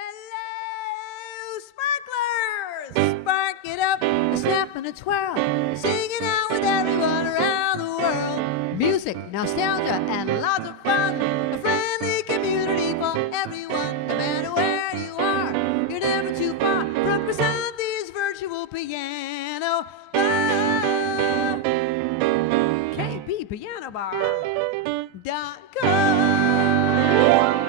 Hello, sparklers! Spark it up, a snap and a twirl, singing out with everyone around the world. Music, nostalgia, and lots of fun. A friendly community for everyone, no matter where you are. You're never too far from Krisanthi's virtual piano bar. KBPianoBar.com.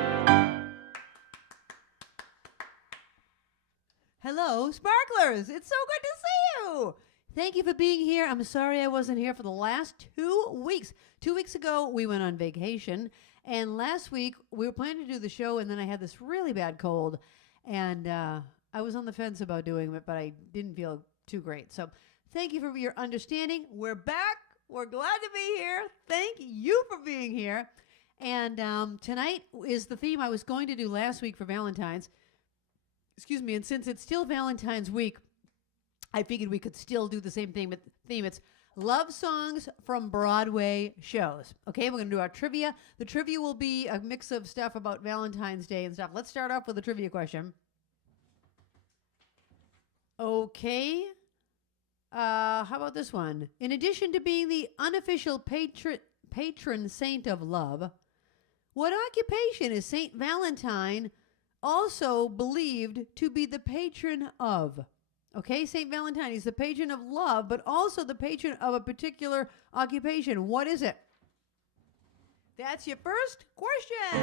Hello, sparklers! It's so good to see you! Thank you for being here. I'm sorry I wasn't here for the last 2 weeks. 2 weeks ago, we went on vacation, and last week, we were planning to do the show, and then I had this really bad cold, and I was on the fence about doing it, but I didn't feel too great. So thank you for your understanding. We're back. We're glad to be here. Thank you for being here. And tonight is the theme I was going to do last week for Valentine's. Excuse me, and since it's still Valentine's week, I figured we could still do the same theme. It's love songs from Broadway shows. Okay, we're going to do our trivia. The trivia will be a mix of stuff about Valentine's Day and stuff. Let's start off with a trivia question. Okay. How about this one? In addition to being the unofficial patron saint of love, what occupation is Saint Valentine also believed to be the patron of? Okay, Saint Valentine is the patron of love, but also the patron of a particular occupation. What is it? That's your first question.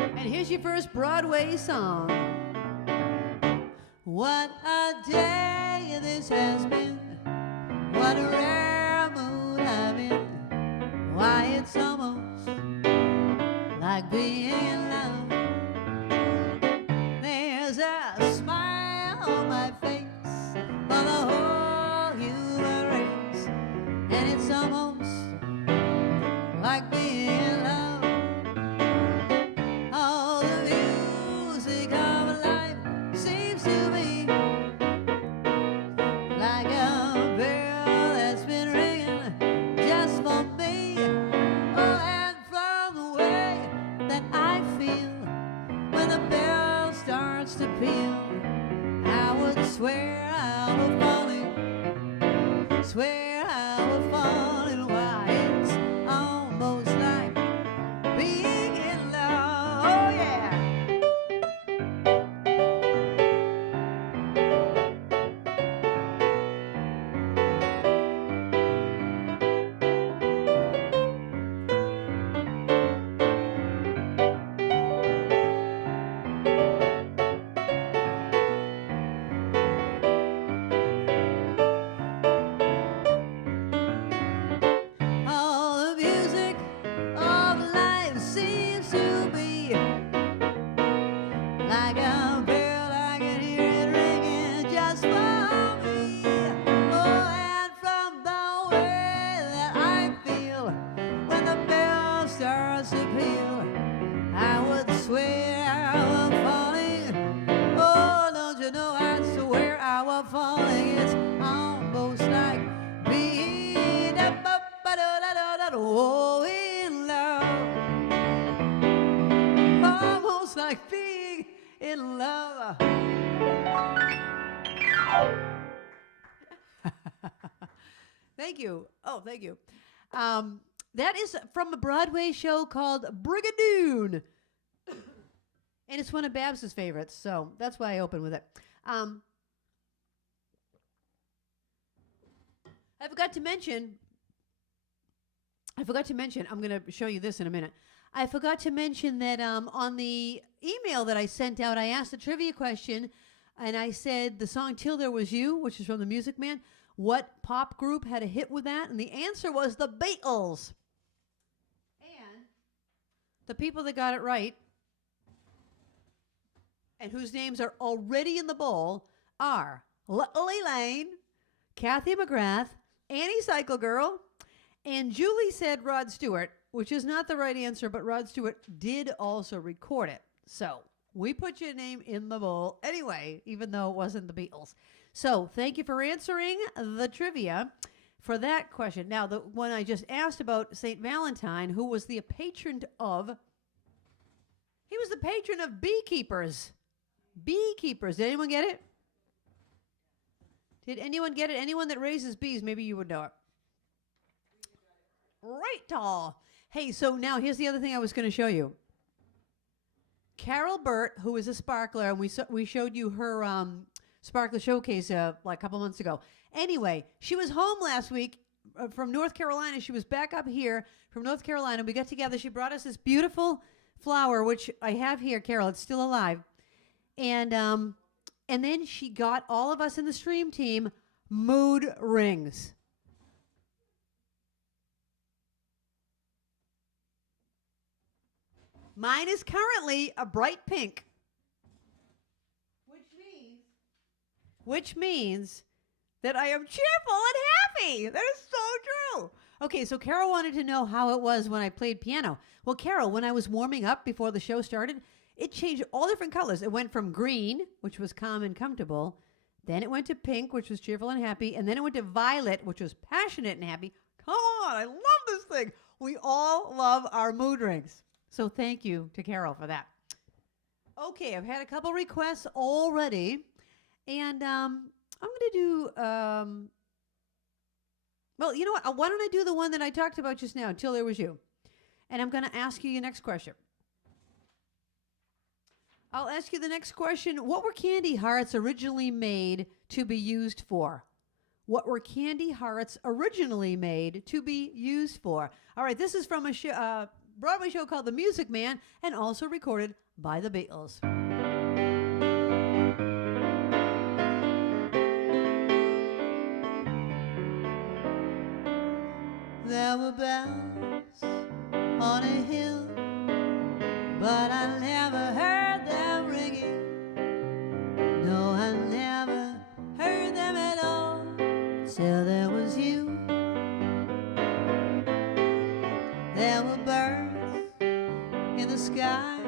And here's your first Broadway song. What a day this has been. What a rare mood I'm in. Why, it's almost like being in love. There's a smile on my face for the whole human race, and it's almost like being in love. All the music of life seems to be like a bell that's been ringing just for me. Oh, and from the way that I feel when the bell starts to peal, I would swear I was falling, swear I was falling. Why, it's almost like being in love. Oh yeah. All the music of life seems to be like a bell. I can hear it ringing just for me. Oh, and from the way that I feel when the bell starts to peal, I would swear I was falling. Oh, don't you know I swear I was falling. It's almost like being oh, in love. Almost like being in love. Thank you. Oh, thank you. That is from a Broadway show called Brigadoon. And it's one of Babs's favorites, so that's why I open with it. I forgot to mention, I'm going to show you this in a minute. I forgot to mention that on the email that I sent out, I asked a trivia question, and I said the song Till There Was You, which is from The Music Man, what pop group had a hit with that? And the answer was the Beatles. And the people that got it right, and whose names are already in the bowl, are Lily Lane, Kathy McGrath, Annie Cycle Girl, and Julie said Rod Stewart, which is not the right answer, but Rod Stewart did also record it. So we put your name in the bowl anyway, even though it wasn't the Beatles. So thank you for answering the trivia for that question. Now, the one I just asked about St. Valentine, who was the patron of He was the patron of beekeepers. Beekeepers. Did anyone get it? Did anyone get it? Anyone that raises bees, maybe you would know it. Right, tall. Hey, so now here's the other thing I was going to show you. Carol Burt, who is a sparkler, and we showed you her sparkler showcase like a couple months ago. Anyway, she was home last week from North Carolina. She was back up here from North Carolina. We got together. She brought us this beautiful flower, which I have here, Carol. It's still alive. And then she got all of us in the stream team mood rings. Mine is currently a bright pink, which means that I am cheerful and happy. That is so true. Okay, so Carol wanted to know how it was when I played piano. Well, Carol, when I was warming up before the show started, it changed all different colors. It went from green, which was calm and comfortable. Then it went to pink, which was cheerful and happy. And then it went to violet, which was passionate and happy. Come on, I love this thing. We all love our mood rings. So thank you to Carol for that. Okay, I've had a couple requests already. And I'm going to do, well, you know what? Why don't I do the one that I talked about just now, Till There Was You. And I'm going to ask you your next question. I'll ask you the next question. What were candy hearts originally made to be used for? What were candy hearts originally made to be used for? All right, this is from a Broadway show called The Music Man and also recorded by the Beatles. There were bells on a hill, but I never heard them ringing. No, I never heard them at all till there was you. There were birds in the sky,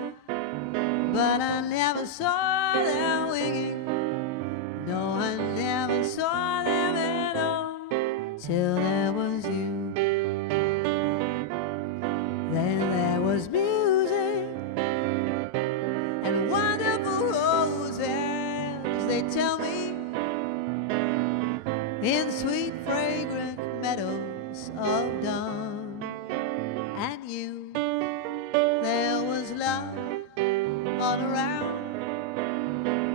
but I never saw them winging. No, I never saw them at all till there was you. Then there was music and wonderful roses, they tell me, in sweet fragrant meadows of dawn. And you, there was love all around,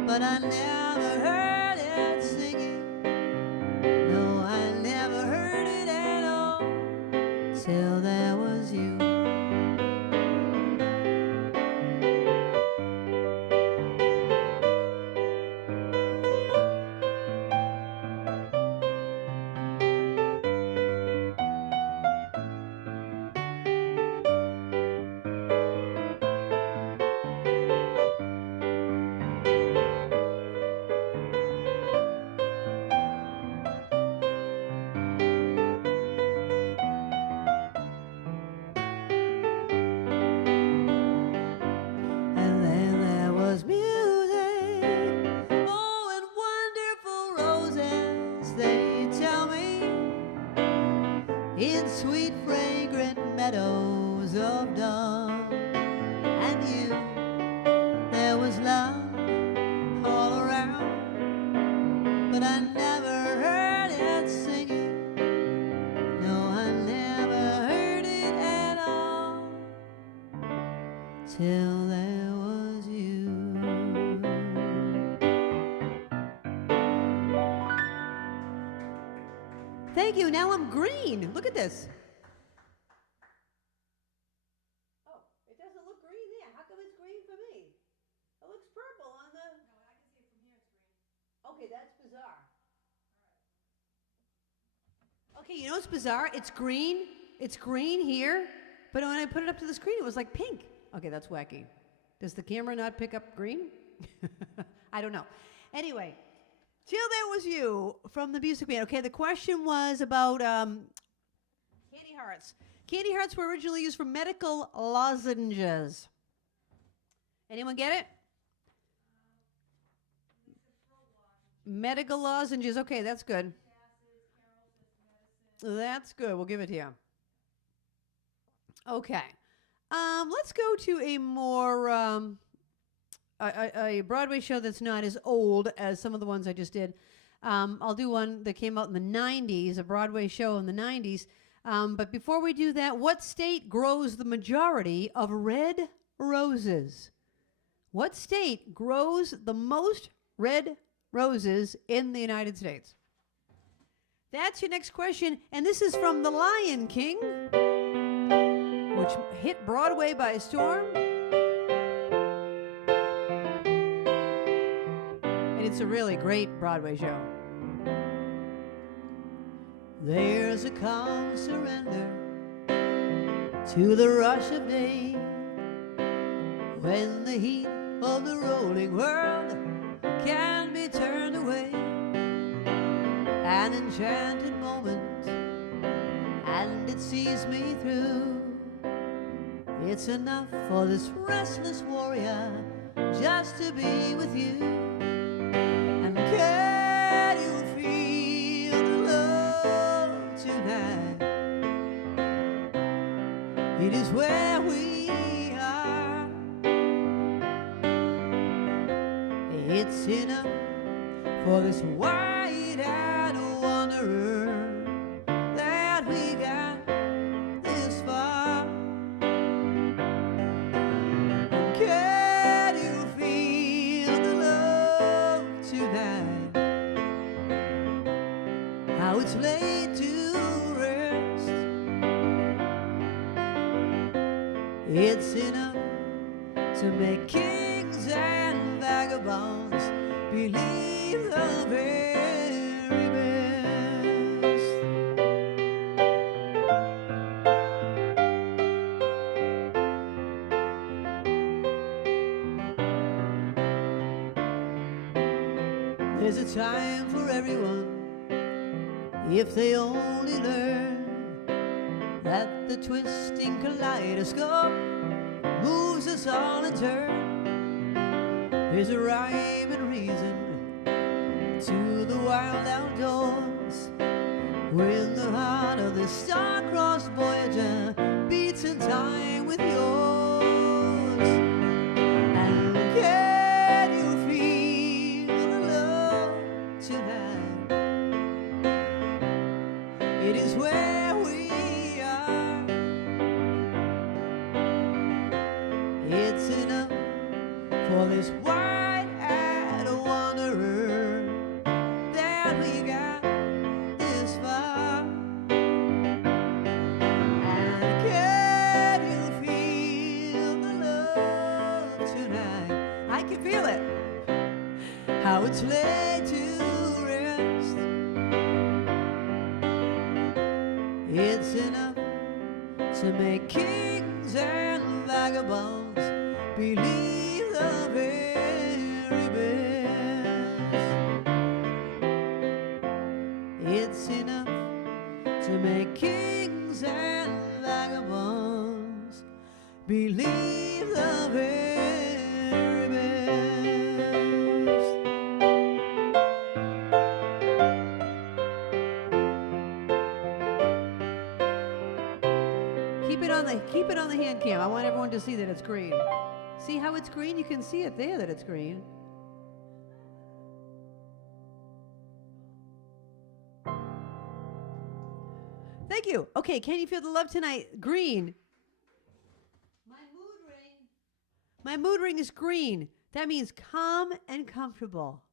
but I never heard it singing. No, I never heard it at all till there was you. In sweet fragrant meadows of dawn. And you, there was love all around, but I never heard it singing. No, I never heard it at all till there was you. Thank you. Now I'm green. Look at this. Oh, it doesn't look green there. How come it's green for me? It looks purple on the... No, I can see it from here. It's green. Okay, that's bizarre. All right. Okay, you know what's bizarre? It's green. It's green here, but when I put it up to the screen, it was like pink. Okay, that's wacky. Does the camera not pick up green? I don't know. Anyway... Till There Was You from the Music Man. Okay, the question was about candy hearts. Candy hearts were originally used for medical lozenges. Anyone get it? Medical lozenges. Okay, that's good. That's good. We'll give it to you. Okay. Let's go to a more a Broadway show that's not as old as some of the ones I just did. I'll do one that came out in the 90s, a Broadway show in the 90s. But before we do that, what state grows the majority of red roses? What state grows the most red roses in the United States? That's your next question, and this is from The Lion King, which hit Broadway by storm. And it's a really great Broadway show. There's a calm surrender to the rush of day, when the heat of the rolling world can be turned away. An enchanted moment, and it sees me through. It's enough for this restless warrior just to be with you. And can you feel the love tonight? It is where we are. It's enough for this wide-eyed wanderer that we got this far. And can you feel the love tonight? How it's laid to rest. It's enough to make kings and vagabonds believe the very best. There's a time for everyone, if they only learn that the twisting kaleidoscope moves us all in turn. There's a rhyme and reason to the wild outdoors, when the heart of the star-crossed voyager beats in time with yours. And can you feel the love tonight? It is where we are. It's enough for this wide-eyed wanderer that we got this far. And can you feel the love tonight? I can feel it. How it's laid to rest. It's enough to make kings and vagabonds believe the very best. It's enough to make kings and vagabonds believe the very best. Keep it on the hand cam. I want everyone to see that it's green. See how it's green? You can see it there that it's green. Thank you. Okay, can you feel the love tonight? Green. My mood ring is green. That means calm and comfortable.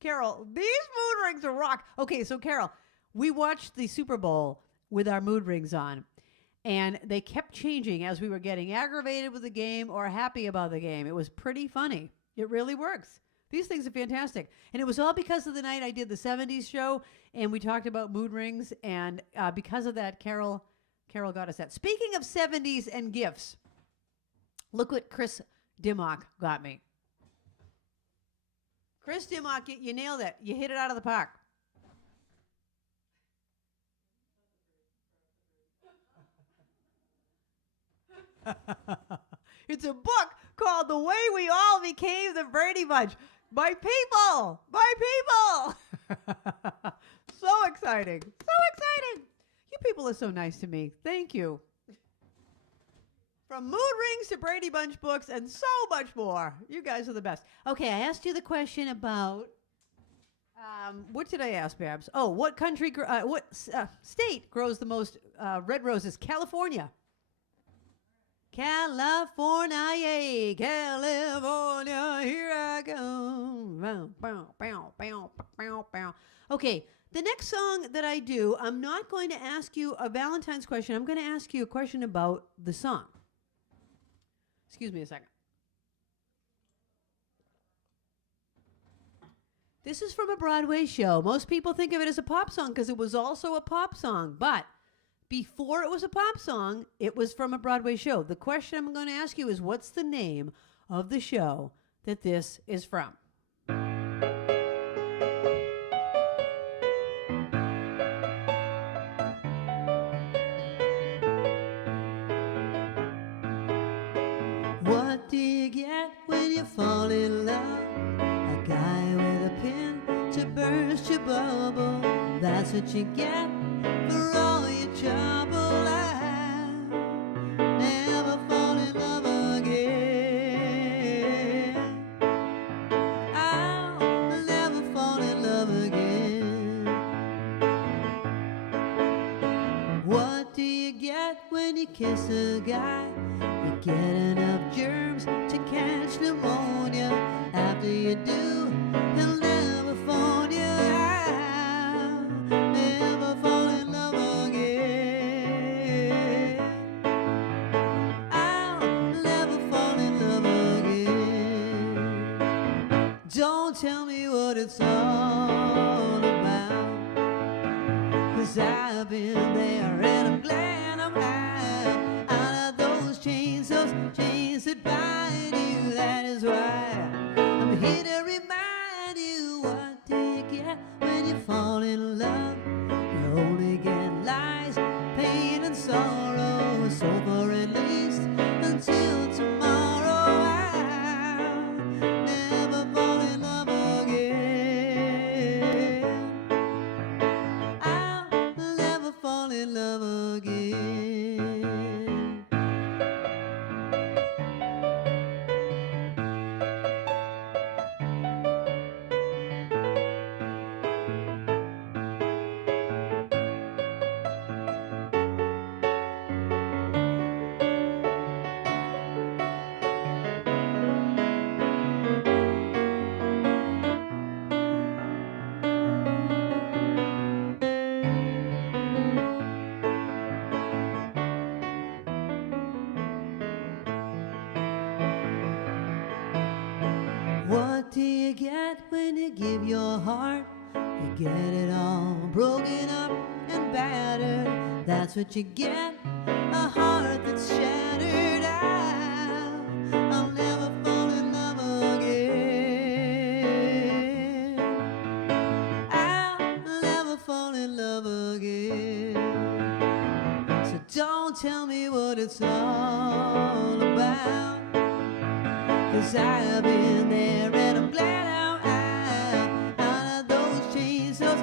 Carol, these mood rings are rock. Okay, so Carol, we watched the Super Bowl with our mood rings on. And they kept changing as we were getting aggravated with the game or happy about the game. It was pretty funny. It really works. These things are fantastic. And it was all because of the night I did the 70s show, and we talked about mood rings. And because of that, Carol got us that. Speaking of 70s and gifts, look what Chris Dimmock got me. Chris Dimmock, you nailed it. You hit it out of the park. It's a book called The Way We All Became the Brady Bunch. My people! My people! So exciting. So exciting. You people are so nice to me. Thank you. From mood rings to Brady Bunch books and so much more. You guys are the best. Okay, I asked you the question about, what did I ask, Babs? Oh, what country, what state grows the most red roses? California. California, yay, California, here I come. Bow, bow, bow, bow, bow, bow. Okay, the next song that I do, I'm not going to ask you a Valentine's question. I'm going to ask you a question about the song. Excuse me a second. This is from a Broadway show. Most people think of it as a pop song because it was also a pop song, but before it was a pop song, it was from a Broadway show. The question I'm going to ask you is, what's the name of the show that this is from? What do you get when you fall in love? A guy with a pin to burst your bubble. That's what you get for all your trouble. I'll never fall in love again. I'll never fall in love again. What do you get when you kiss a guy? You get enough germs to catch pneumonia. After you do, he'll never phone you. I'll never fall in love again. I'll never fall in love again. Don't tell me what it's all about, 'cause I've been there and I'm glad I'm out of those chains that bind you. That is why I'm here to remind you. What do you get when you fall in love? You only get lies, pain and sorrow. So for at least until tomorrow, I'll never fall in love again. I'll never fall in love again. What do you get when you give your heart? You get it all broken up and battered. That's what you get, a heart that's shattered. I'll never fall in love again. I'll never fall in love again. So don't tell me what it's all about, 'cause I've been there and I'm glad I'm out of those chains that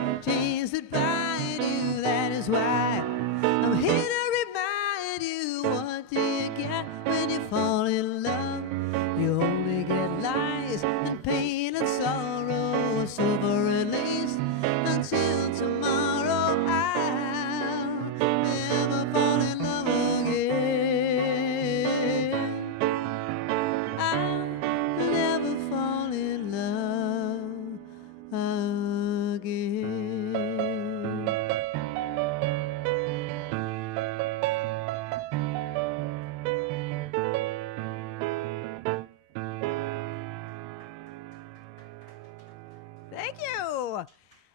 bind you. That is why I'm here to remind you. What do you get when you fall in love? You only get lies and pain and sorrow. So for at least until tomorrow, I'll never fall in love again. I'll never fall in love again. Thank you.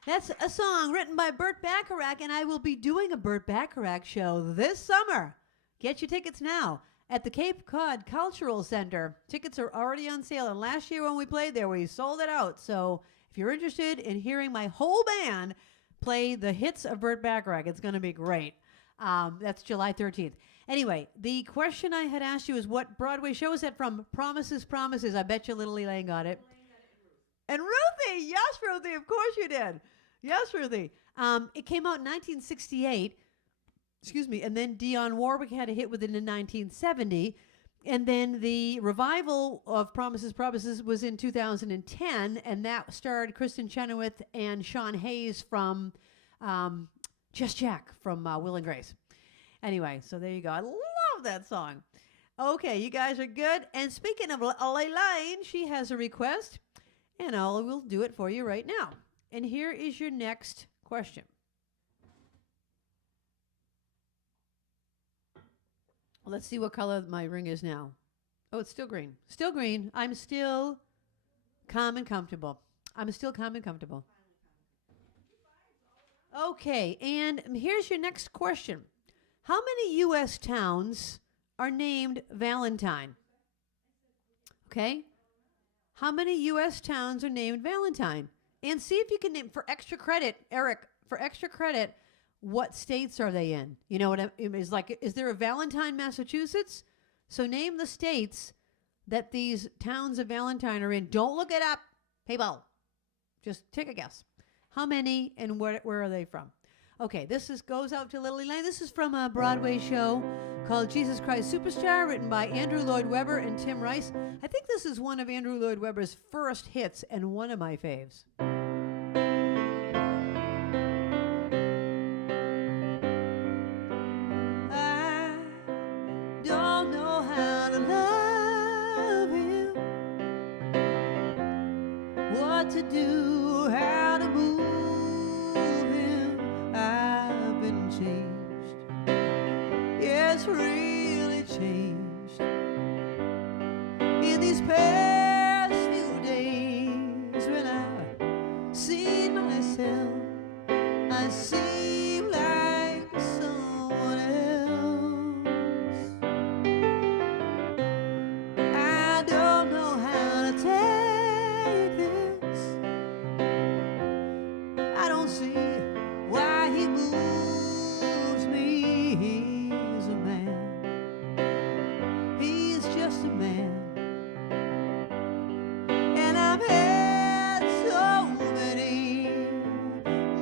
That's a song written by Burt Bacharach, and I will be doing a Burt Bacharach show this summer. Get your tickets now at the Cape Cod Cultural Center. Tickets are already on sale, and last year when we played there, we sold it out. So if you're interested in hearing my whole band play the hits of Burt Bacharach, it's going to be great. That's July 13th. Anyway, the question I had asked you is, what Broadway show is that from? Promises, Promises. I bet you little Elaine got it. And Ruthie, yes, Ruthie, of course you did. Yes, Ruthie. It came out in 1968. excuse me, and then Dionne Warwick had a hit with it in 1970. And then the revival of Promises, Promises was in 2010, and that starred Kristen Chenoweth and Sean Hayes from Just Jack from Will and Grace. Anyway, so there you go. I love that song. Okay, you guys are good. And speaking of Elaine, she has a request, and I will do it for you right now. And here is your next question. Let's see what color my ring is now. Oh, it's still green. Still green. I'm still calm and comfortable. I'm still calm and comfortable. Okay, and here's your next question. How many U.S. towns are named Valentine? Okay? How many U.S. towns are named Valentine? And see if you can name, for extra credit, Eric, for extra credit, what states are they in? You know what I mean? Is like, is there a Valentine, Massachusetts? So name the states that these towns of Valentine are in. Don't look it up, people. Just take a guess. How many and where are they from? Okay, this goes out to Little Elaine. This is from a Broadway show called Jesus Christ Superstar, written by Andrew Lloyd Webber and Tim Rice. I think this is one of Andrew Lloyd Webber's first hits and one of my faves. To do, how to move him. I've been changed, yes, really changed in these past few days. When I see myself, I seem like someone else. I don't know how to take this. I don't see why he moves me. He's a man. He's just a man. And I've had so many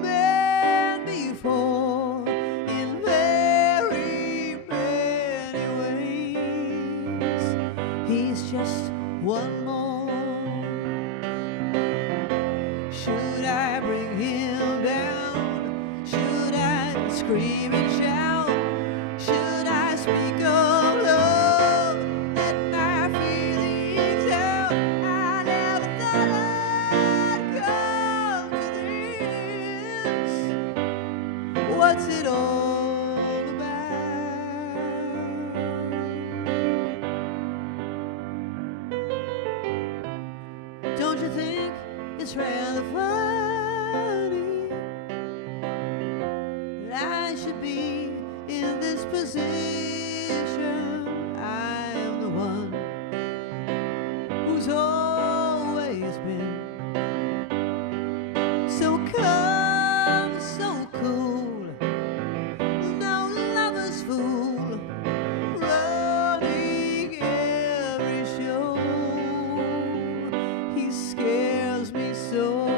men before in very many ways. He's just one more. Should I bring him down? Should I scream and shout? Should I speak of love? Let my feelings out. I never thought I'd come to this. What's it all about? Don't you think it's rather funny that I should be in this position? I am the one who's always been so calm, so cool, no lover's fool, running every show. He scares me so.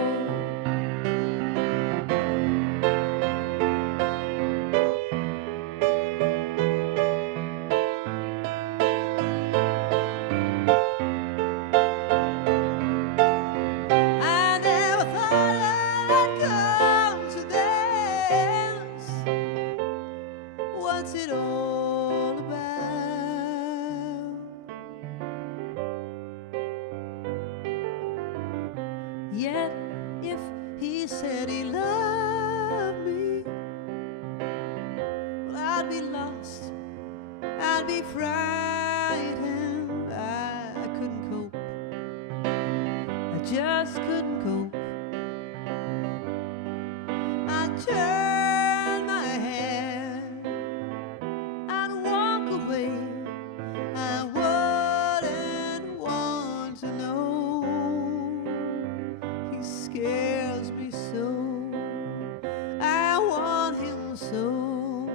I never thought I'd come to this. What's it all about? Yet if he said he loved me, well, I'd be lost, I'd be frightened. I couldn't cope, I just couldn't cope. I turn my head and walk away. I wouldn't want to know. He scares me so. I want him so.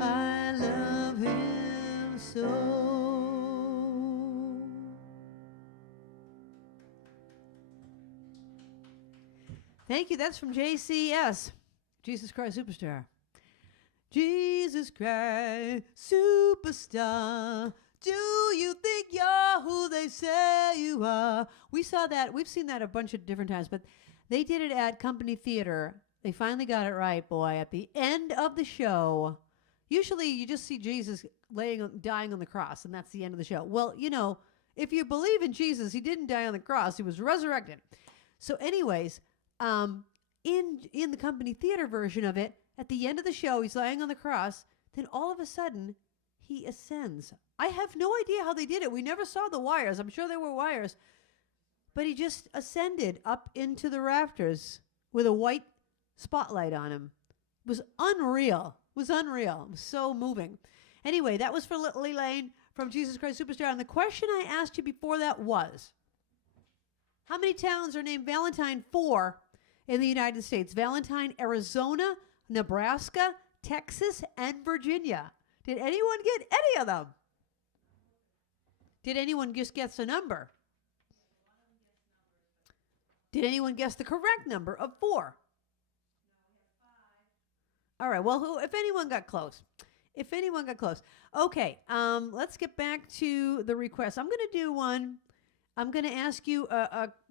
I love him so. Thank you. That's from JCS, Jesus Christ Superstar. Jesus Christ, superstar. Do you think you're who they say you are? We saw that. We've seen that a bunch of different times, but they did it at Company Theater. They finally got it right, boy. At the end of the show, usually you just see Jesus dying on the cross, and that's the end of the show. Well, you know, if you believe in Jesus, he didn't die on the cross. He was resurrected. So anyways, in the Company Theater version of it, at the end of the show, he's lying on the cross. Then all of a sudden, he ascends. I have no idea how they did it. We never saw the wires. I'm sure there were wires. But he just ascended up into the rafters with a white spotlight on him. It was unreal. It was so moving. Anyway, that was for Little Elaine from Jesus Christ Superstar. And the question I asked you before that was, how many towns are named Valentine for in the United States? Valentine, Arizona, Nebraska, Texas, and Virginia. Did anyone get any of them? Did anyone just guess a number? Did anyone guess the correct number of 4? All right, well, if anyone got close. Okay, let's get back to the request. I'm going to do one. I'm going to ask you,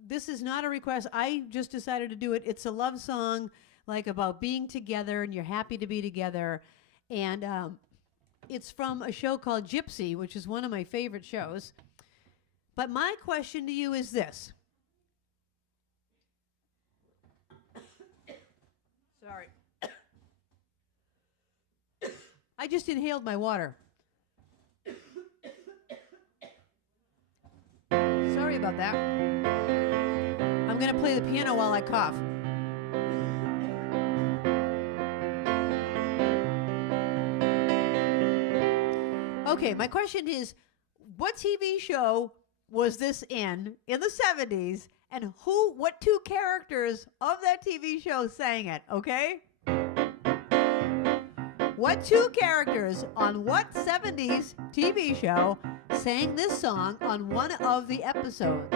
this is not a request. I just decided to do it. It's a love song, like about being together, and you're happy to be together. And it's from a show called Gypsy, which is one of my favorite shows. But my question to you is this. Sorry. I just inhaled my water. Sorry about that. I'm going to play the piano while I cough. Okay, my question is, what TV show was this in the 70s, and what 2 characters of that TV show sang it, okay? What 2 characters on what 70s TV show sang this song on one of the episodes?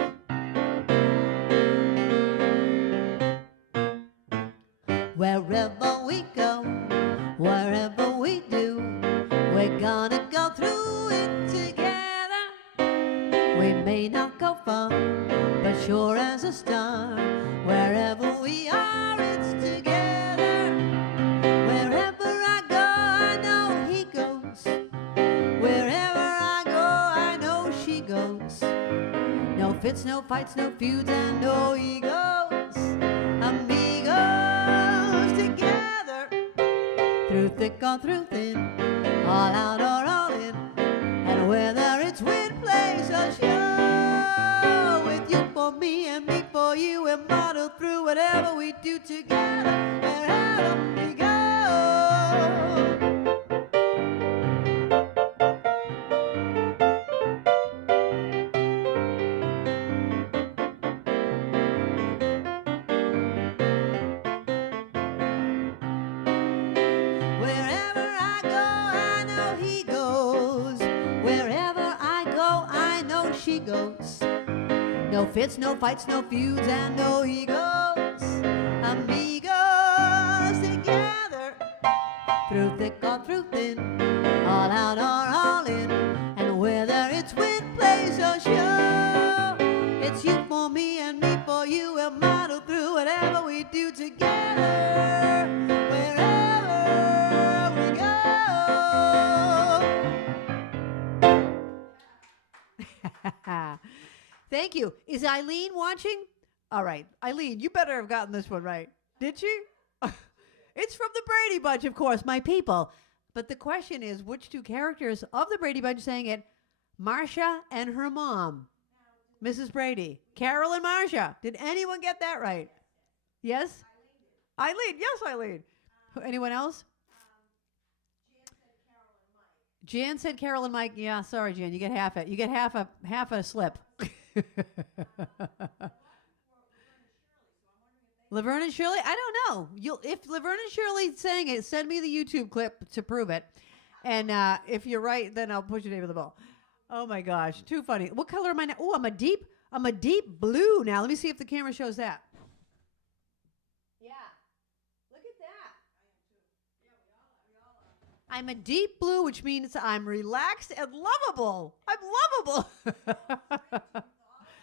Wherever we go, wherever we do, we're gonna go through it together. We may not go far, but sure as a star. Wherever we are, it's together. Wherever I go, I know he goes. Wherever I go, I know she goes. No fits, no fights, no feuds, and no egos. Amigos together. Through thick or through thin, all out or all in. And whether it's wind, plays or show, with you for me and me for you, we're modeled through whatever we do together, wherever we go. Wherever I go, I know he goes. Wherever I go, I know she goes. No fits, no fights, no feuds, and no egos. Amigos together. Through thick or through thin, all out or all in. And whether it's wind, plays or show, it's you for me and me for you. We're modeled through whatever we do together, wherever we go. Thank you. Is Eileen watching? All right. Eileen, you better have gotten this one right. Did she? It's from the Brady Bunch, of course, my people. But the question is, which 2 characters of the Brady Bunch sang it? Marcia and her mom, Mrs. Brady. Carol and Marcia. Did anyone get that right? Yes? Eileen. Yes, Eileen. Anyone else? Jan said Carol and Mike. Yeah, sorry, Jan. You get half it. You get half a slip. Laverne and Shirley? I don't know. If Laverne and Shirley sang it, send me the YouTube clip to prove it. And if you're right, then I'll put your name in the ball. Oh my gosh, too funny. What color am I now? Oh, I'm a deep blue now. Let me see if the camera shows that. Yeah. Look at that. I'm a deep blue, which means I'm relaxed and lovable. I'm lovable.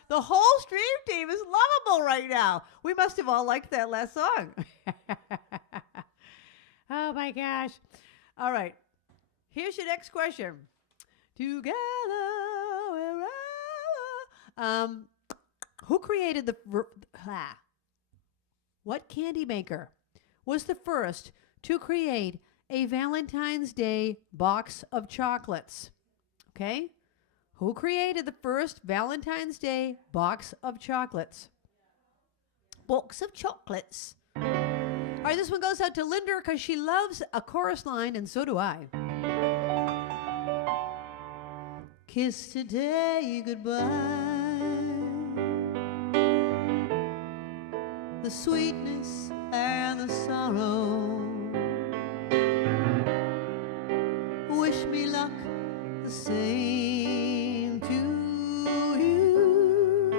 The whole stream team is lovable right now. We must have all liked that last song. Oh my gosh. All right. Here's your next question. Together wherever. Who created what candy maker was the first to create a Valentine's Day box of chocolates? Okay? Who created the first Valentine's Day box of chocolates? Box of chocolates. All right, this one goes out to Linda because she loves a chorus line, and so do I. Kiss today goodbye, the sweetness and the sorrow. Wish me luck the same to you,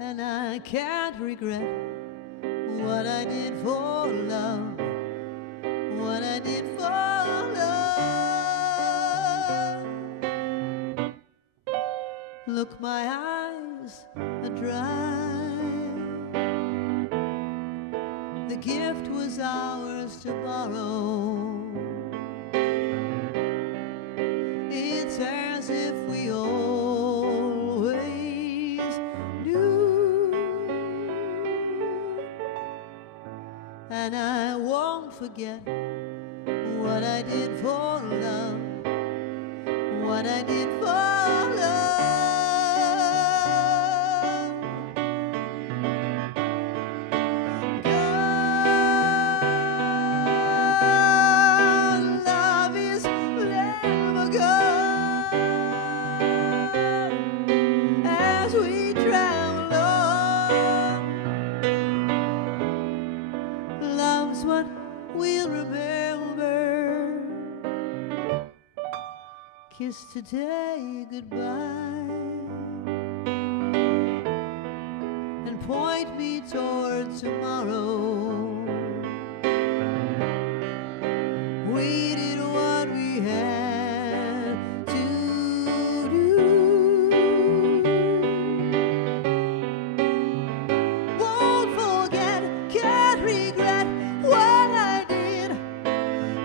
and I can't regret what I did for love, what I did for love. Look, my eyes are dry. The gift was ours to borrow. It's as if we always knew, and I won't forget what I did for love, what I did for love. Kiss today goodbye and point me toward tomorrow. We did what we had to do. Won't forget, can't regret what I did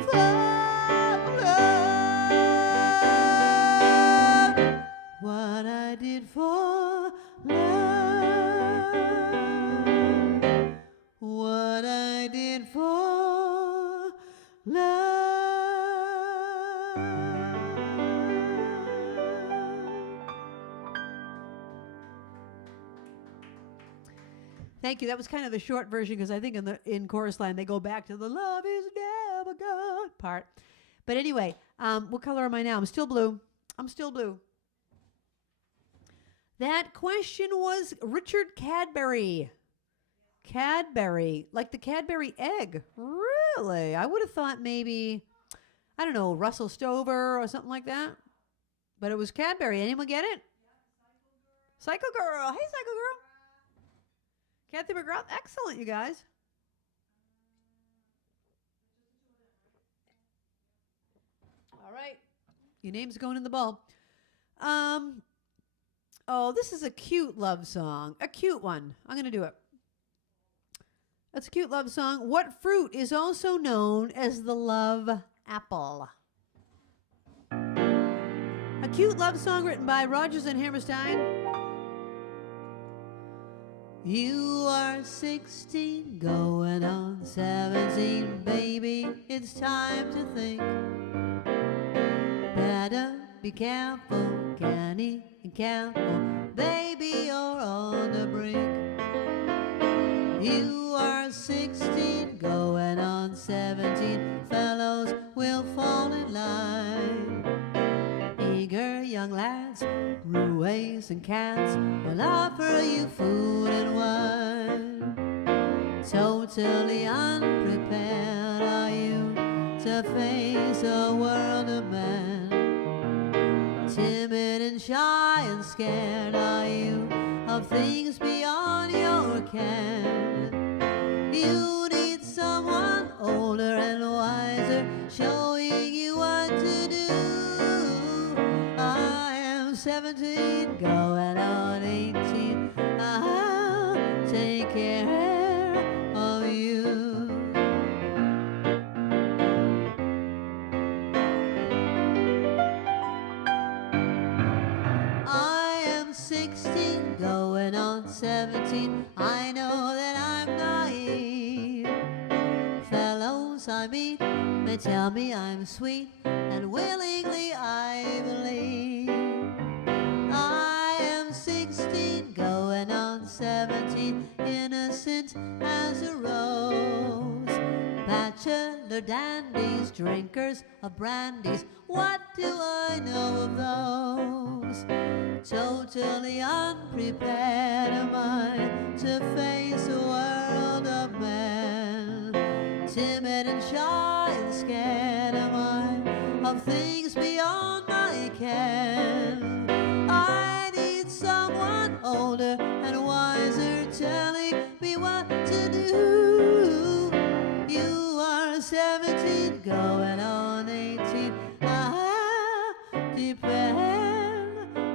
for love. What I did for love. What I did for love. Thank you. That was kind of the short version because I think in chorus line they go back to the love is never gone part. But anyway, what color am I now? I'm still blue. I'm still blue. That question was Richard Cadbury. Cadbury, like the Cadbury egg. Really? I would have thought maybe, I don't know, Russell Stover or something like that. But it was Cadbury. Anyone get it? Cycle Girl. Hey, Cycle Girl. Kathy McGrath. Excellent, you guys. All right. Your name's going in the bowl. Oh, this is a cute love song. A cute one. I'm going to do it. That's a cute love song. What fruit is also known as the love apple? A cute love song written by Rodgers and Hammerstein. You are 16, going on 17, baby. It's time to think. Better be careful, canny and careful, baby, you're on the brink. You are 16, going on 17, fellows will fall in line. Eager young lads, roués and cats will offer you food and wine. Totally unprepared are you to face a world of men. Timid and shy and scared are you of things beyond your ken. You need someone old 16, going on 18. I'll take care of you. I am 16, going on 17. I know that I'm naive. Fellows I meet may tell me I'm sweet, and willingly I believe. I am 16, going on 17, innocent as a rose. Bachelor dandies, drinkers of brandies, what do I know of those? Totally unprepared am I to face a world of men. Timid and shy and scared am I of things beyond my ken. I need someone older and wiser telling me what to do. You are 17, going on 18. I depend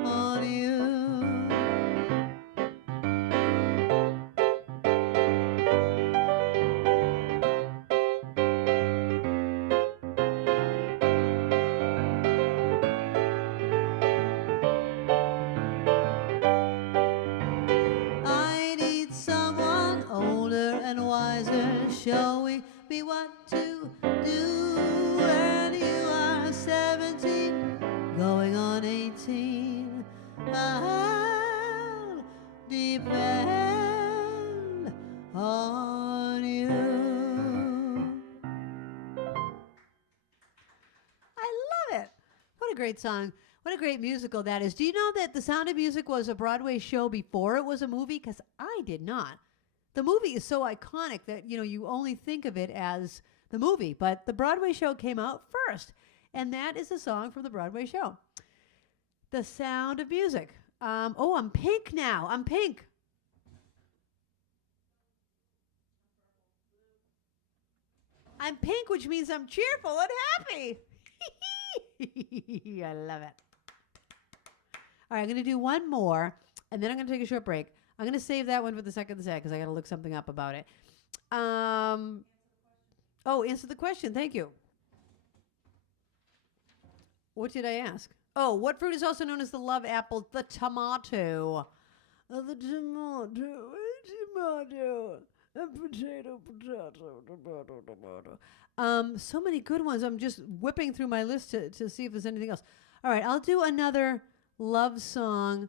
on you. I need someone older and wiser showing me what to do. And you are 17, going on 18. I'll depend on you. I love it. What a great song. What a great musical that is. Do you know that The Sound of Music was a Broadway show before it was a movie? Because I did not. The movie is so iconic that, you only think of it as the movie. But the Broadway show came out first. And that is a song from the Broadway show. The Sound of Music. I'm pink now. I'm pink. I'm pink, which means I'm cheerful and happy. I love it. All right, I'm going to do one more, and then I'm going to take a short break. I'm going to save that one for the second set because I got to look something up about it. Answer the question. Thank you. What did I ask? Oh, what fruit is also known as the love apple? The tomato. The tomato. A potato. So many good ones. I'm just whipping through my list to see if there's anything else. All right, I'll do another love song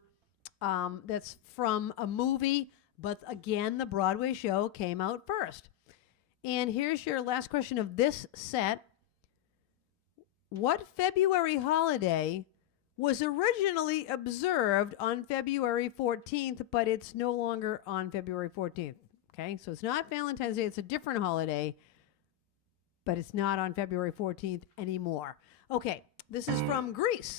that's from a movie, but again, the Broadway show came out first. And here's your last question of this set. What February holiday was originally observed on February 14th, but it's no longer on February 14th? Okay, so it's not Valentine's Day. It's a different holiday, but it's not on February 14th anymore. Okay, this is from Greece.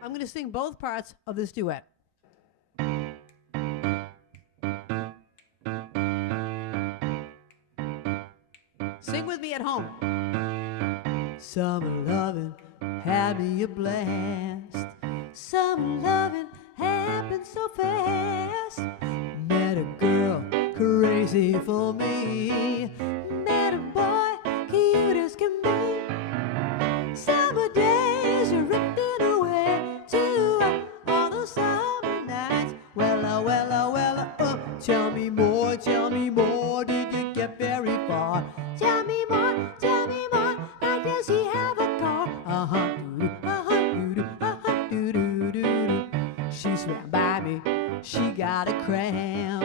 I'm going to sing both parts of this duet. Sing with me at home. Summer loving had me a blast. Summer loving happened so fast. Met a girl crazy for me. Met a boy cute as can be. Summer days are drifting away to all the summer nights. Tell me more, did you get very far? Tell me more, I guess he have a car. She swam by me, she got a cramp.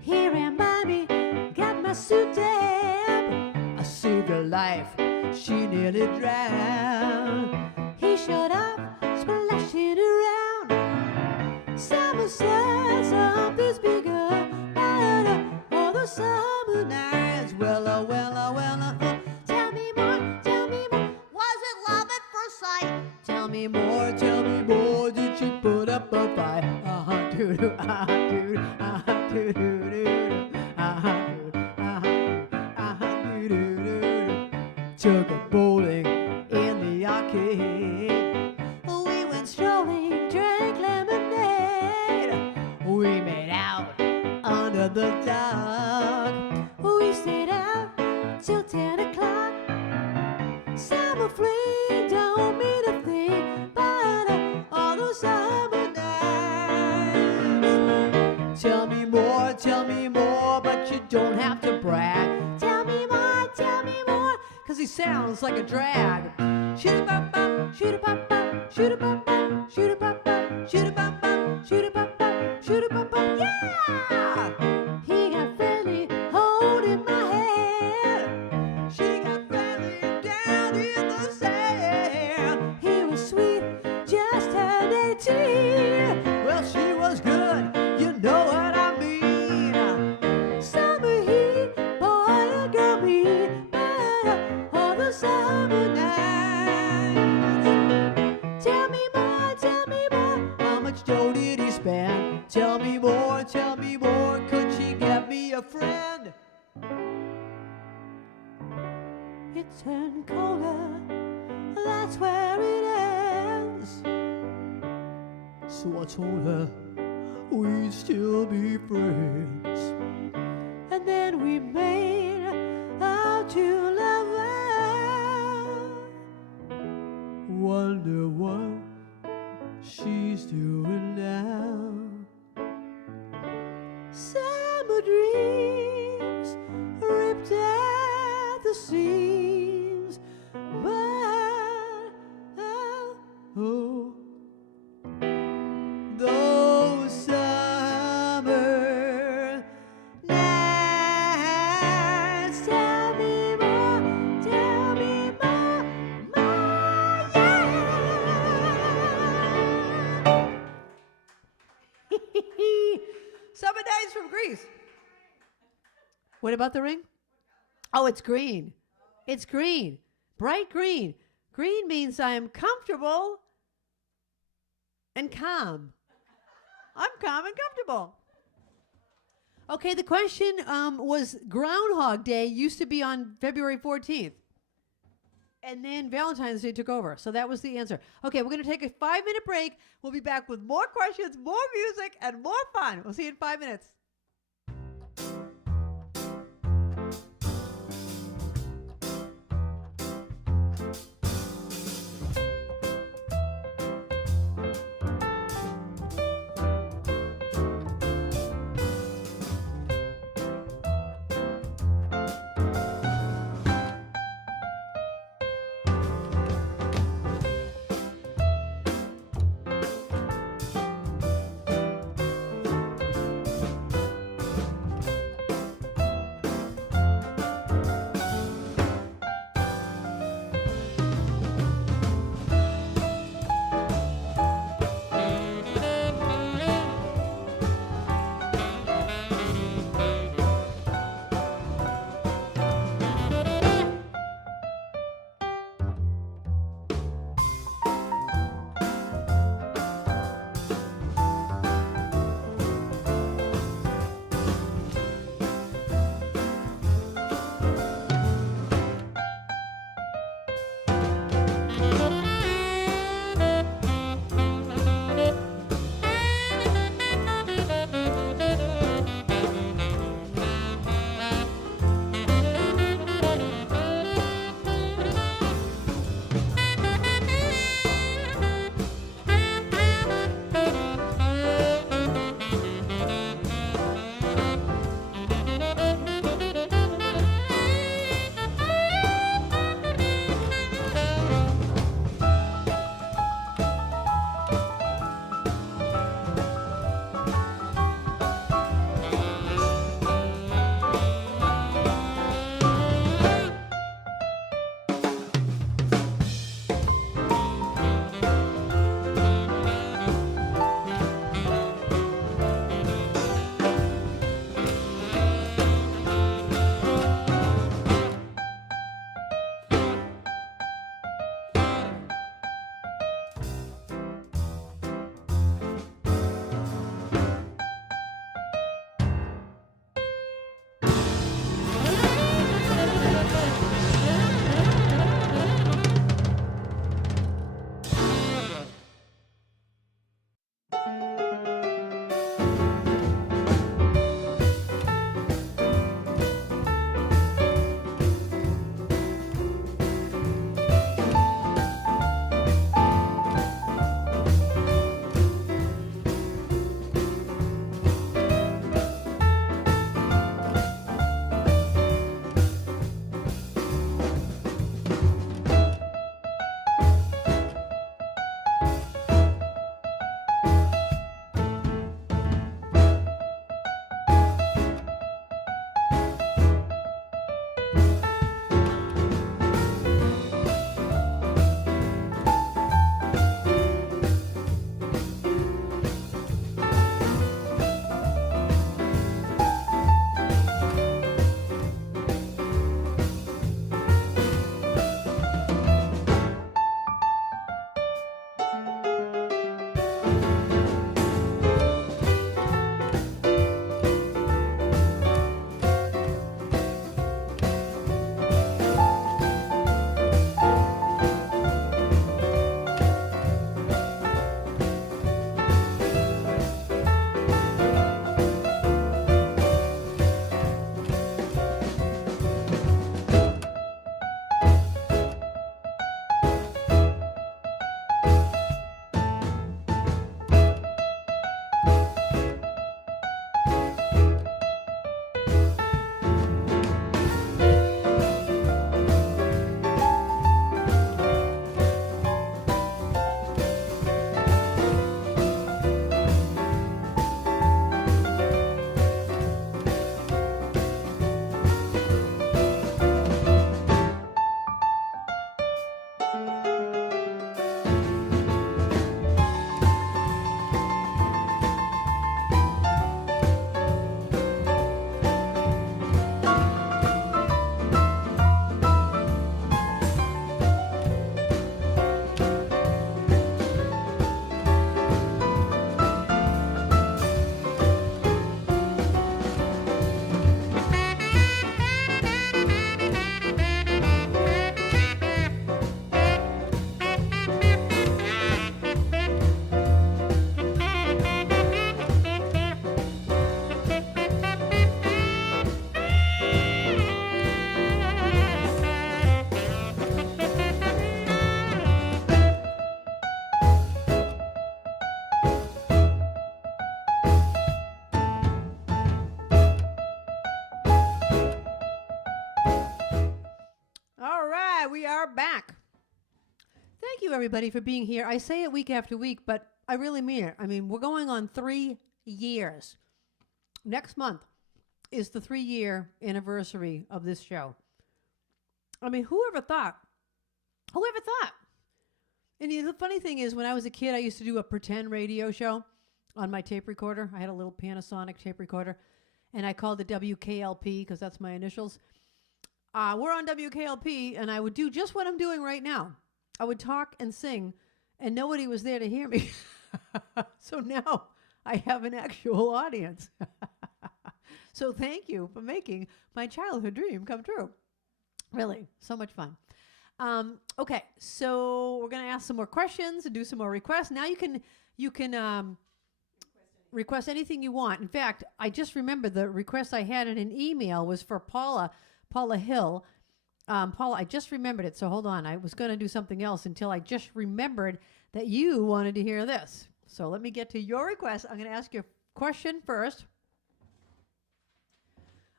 He ran by me, got my suit damp. I saved her life, she nearly drowned. He showed up, splashing around. Summer suns of this bigger, all the summer nights. Tell me more, was it love at first sight? Tell me more, did she put up a fight? Took a bowling in the arcade. sounds like a drag. Shoot-a-bop-bop, shoot-a-bop-bop, shoot-a-bop-bop, shoot-a-bop-bop, shoot-a-bop-bop, shoot-a-bop-bop, shoot-a-bop-bop. Yeah! He got friendly holding my hand. She got friendly down in the sand. He was sweet, just turned 18. Well, she was good, you know what I mean. Summer heat, boy and girl meet, but all the summer nights. Tell me more, how much dough did he spend? Tell me more, could she get me a friend? It turned colder, that's where it ends. So I told her we'd still be friends. And then we made our two lovers. Wonder what she's doing now. Summer dreams ripped at the seams, but oh, those summer nights. Tell me more, yeah. Summer Nights from Greece. What about the ring? Oh, it's green. It's green. Bright green. Green means I am comfortable and calm. I'm calm and comfortable. Okay, the question was Groundhog Day used to be on February 14th. And then Valentine's Day took over. So that was the answer. Okay, we're going to take a 5-minute break. We'll be back with more questions, more music, and more fun. We'll see you in 5 minutes. you, everybody, for being here. I say it week after week, but I really mean it. I mean, we're going on 3 years. Next month is the 3-year anniversary of this show. I mean, whoever thought? Whoever thought? And the funny thing is, when I was a kid, I used to do a pretend radio show on my tape recorder. I had a little Panasonic tape recorder, and I called it WKLP because that's my initials. We're on WKLP, and I would do just what I'm doing right now. I would talk and sing, and nobody was there to hear me. So now I have an actual audience. So thank you for making my childhood dream come true. Really, so much fun. Okay, so we're going to ask some more questions and do some more requests. Now you can request anything you want. In fact, I just remembered the request I had in an email was for Paula Hill. Paula, I just remembered it, so hold on. I was going to do something else until I just remembered that you wanted to hear this. So let me get to your request. I'm going to ask you a question first.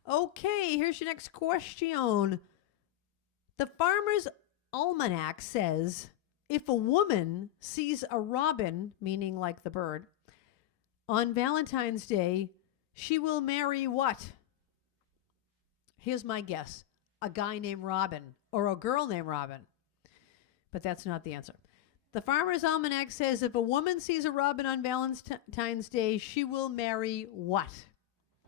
Okay, here's your next question. The Farmer's Almanac says, if a woman sees a robin, meaning like the bird, on Valentine's Day, she will marry what? Here's my guess. A guy named Robin or a girl named Robin. But that's not the answer. The Farmer's Almanac says if a woman sees a robin on Valentine's Day, she will marry what?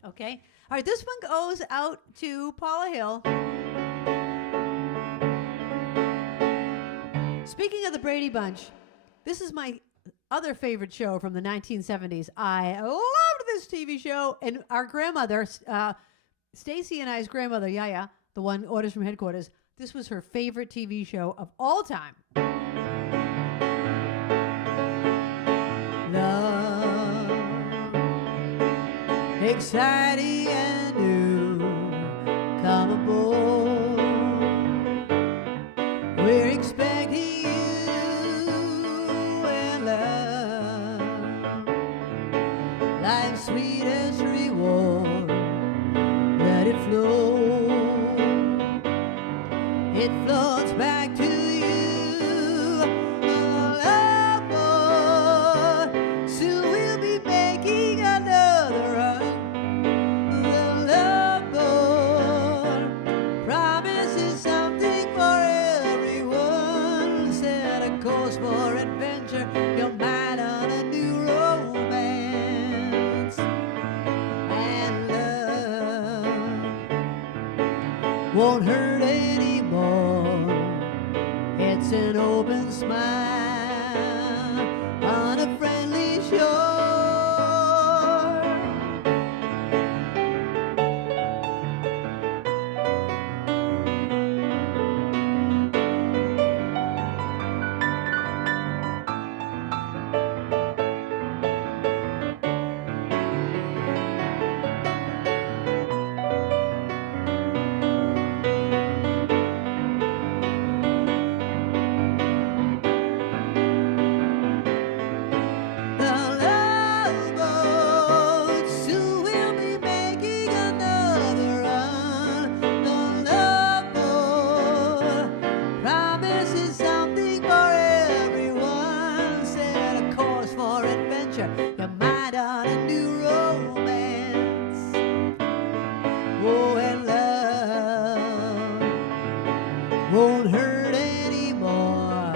Okay? All right, this one goes out to Paula Hill. Speaking of the Brady Bunch, this is my other favorite show from the 1970s. I loved this TV show, and our grandmother, Stacy and I's grandmother, Yaya, the one Orders from Headquarters, this was her favorite TV show of all time. Love, exciting and new, come aboard. We're expecting life's sweetest reward, let it flow. It floats back to you, love boy. Soon we'll be making another run. The love boy promises something for everyone. Set a course for adventure, your mind on a new romance. And love won't hurt anymore. It's an open smile on a friendly shore. Won't hurt anymore.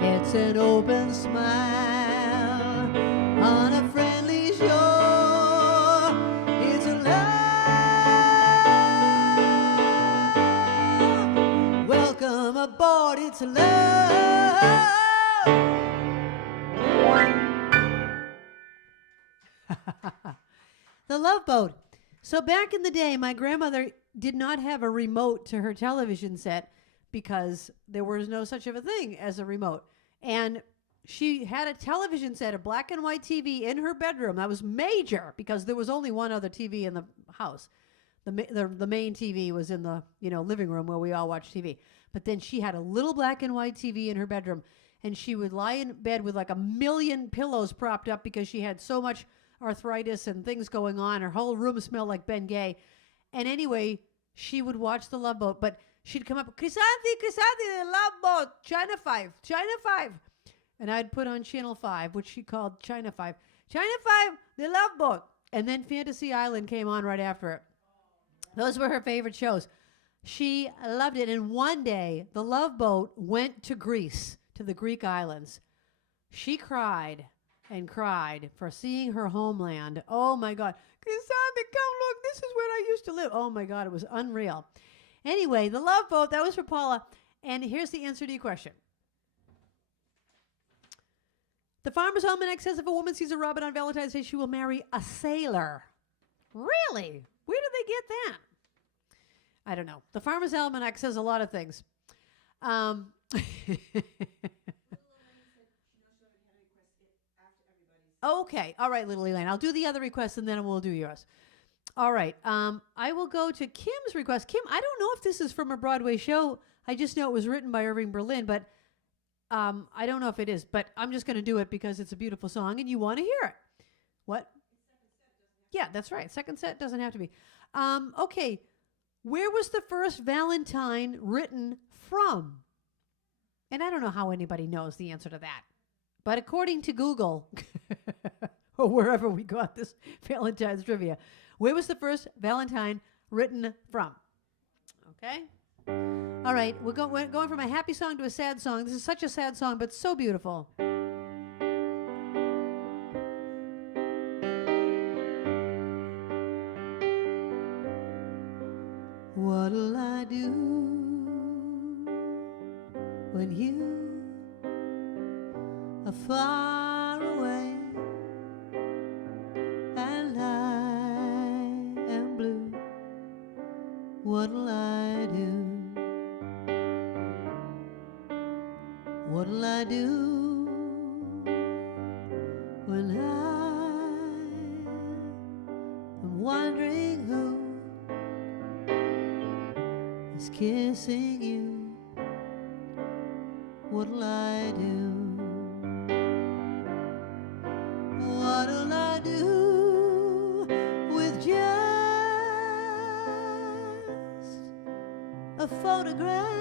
It's an open smile on a friendly shore. It's a love. Welcome aboard. It's a love. The Love Boat. So back in the day, my grandmother did not have a remote to her television set because there was no such of a thing as a remote. And she had a television set, a black and white TV in her bedroom. That was major because there was only one other TV in the house. The main TV was in the living room where we all watched TV. But then she had a little black and white TV in her bedroom, and she would lie in bed with like 1 million pillows propped up because she had so much arthritis and things going on. Her whole room smelled like Ben Gay. And anyway, she would watch The Love Boat. But she'd come up, Krisanthi, the love boat, China 5, China 5. And I'd put on Channel 5, which she called China 5. China 5, the love boat. And then Fantasy Island came on right after it. Those were her favorite shows. She loved it. And one day, the Love Boat went to Greece, to the Greek islands. She cried and cried for seeing her homeland. Oh, my God. Krisanthi, come look. This is where I used to live. Oh, my God. It was unreal. Anyway, the Love Boat, that was for Paula. And here's the answer to your question. The Farmer's Almanac says if a woman sees a robin on Valentine's Day, she will marry a sailor. Really? Where did they get that? I don't know. The Farmer's Almanac says a lot of things. Okay. All right, little Elaine. I'll do the other requests and then we'll do yours. All right. I will go to Kim's request. Kim, I don't know if this is from a Broadway show. I just know it was written by Irving Berlin, but I don't know if it is. But I'm just going to do it because it's a beautiful song and you want to hear it. What? Yeah, that's right. Second set doesn't have to be. Okay. Where was the first Valentine written from? And I don't know how anybody knows the answer to that. But according to Google, or wherever we got this Valentine's trivia, where was the first Valentine written from? Okay? All right, we're going from a happy song to a sad song. This is such a sad song, but so beautiful. What'll I do when you are far away and I am blue? What'll I do? What'll I do when I am wondering who is kissing you? What'll I do? What'll I do with just a photograph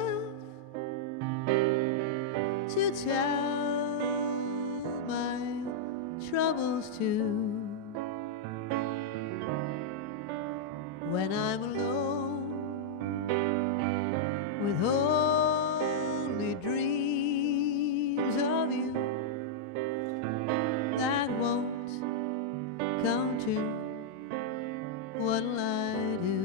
to tell my troubles to? When I'm alone with only dreams of you that won't come true, what'll I do?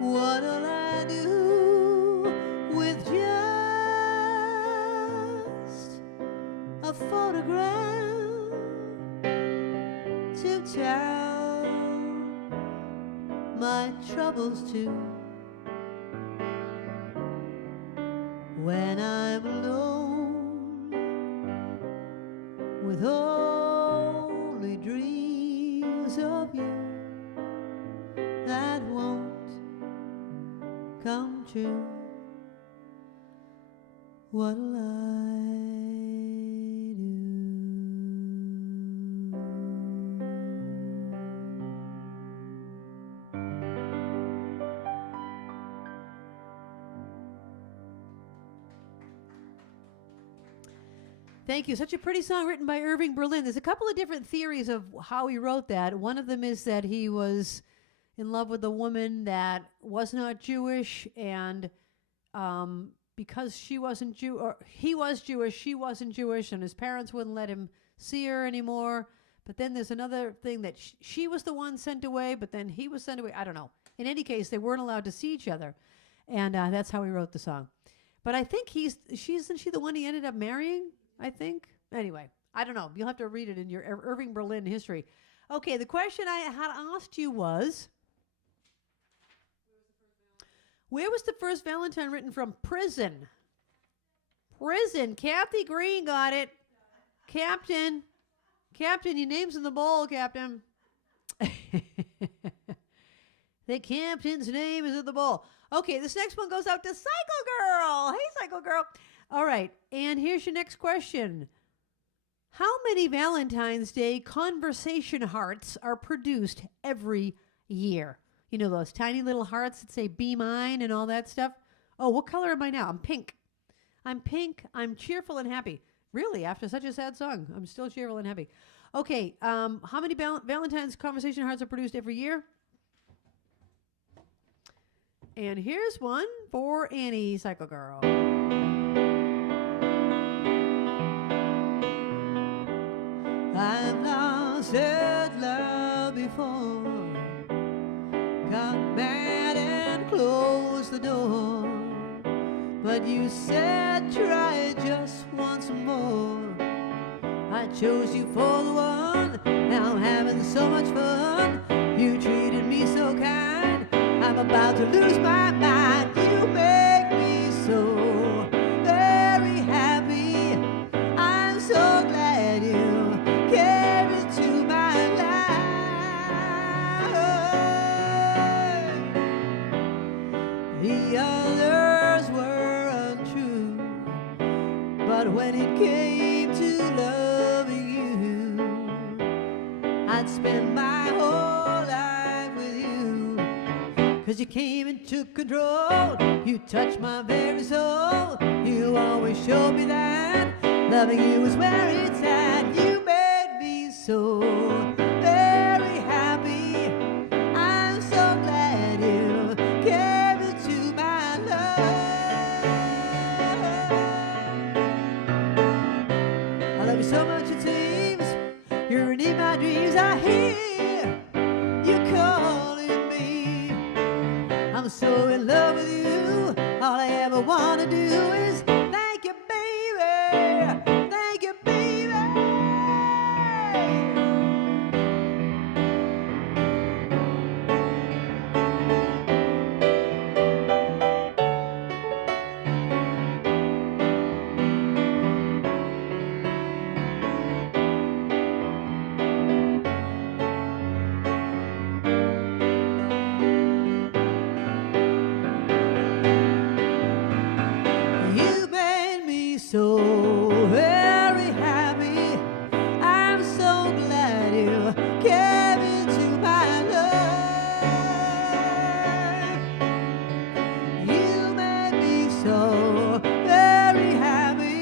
What'll I do with just a photograph to tell my troubles to? When I'm alone with only dreams of you that won't come true, what'll I do? Thank you. Such a pretty song written by Irving Berlin. There's a couple of different theories of how he wrote that. One of them is that he was in love with a woman that was not Jewish, and because she wasn't or he was Jewish, she wasn't Jewish, and his parents wouldn't let him see her anymore. But then there's another thing that she was the one sent away, but then he was sent away. I don't know. In any case, they weren't allowed to see each other, and that's how he wrote the song. But I think isn't she the one he ended up marrying? I think. Anyway, I don't know. You'll have to read it in your Irving Berlin history. Okay, the question I had asked you was, where was the first Valentine written from? Prison. Prison. Kathy Green got it. Captain, your name's in the bowl, Captain. The captain's name is in the bowl. Okay, this next one goes out to Cycle Girl. Hey, Cycle Girl. All right, and here's your next question. How many Valentine's Day conversation hearts are produced every year? You know those tiny little hearts that say "Be mine" and all that stuff? Oh, what color am I now? I'm pink. I'm pink. I'm cheerful and happy. Really, after such a sad song, I'm still cheerful and happy. Okay, how many Valentine's conversation hearts are produced every year? And here's one for Annie, Cycle Girl. I've lost at love before, got mad and closed the door, but you said try it just once more. I chose you for the one, now I'm having so much fun. You treated me so kind, I'm about to lose my mind. You make me so very happy. I'm so glad you came into my life. The others were untrue, but when it came to loving you, I'd spend my whole life with you. 'Cause you came and took control, you touched my very soul. You always showed me that loving you is where it's at. You made me so very happy. I'm so glad you came into my life. I love you so much it seems, you're in my dreams. I hear you calling me. I'm so in love with you. All I ever want to do is thank you, baby. Thank you, baby. You made me so very happy. I'm so glad you came into my life. You made me so very happy.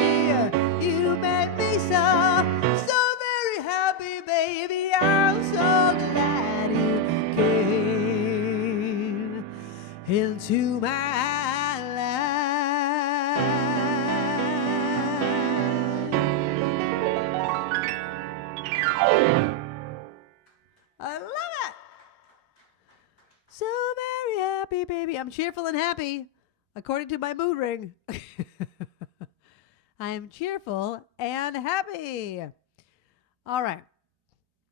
You made me so very happy, baby. I'm so glad you came into my life. I love it. So very happy, baby. I'm cheerful and happy, according to my mood ring. I am cheerful and happy. All right.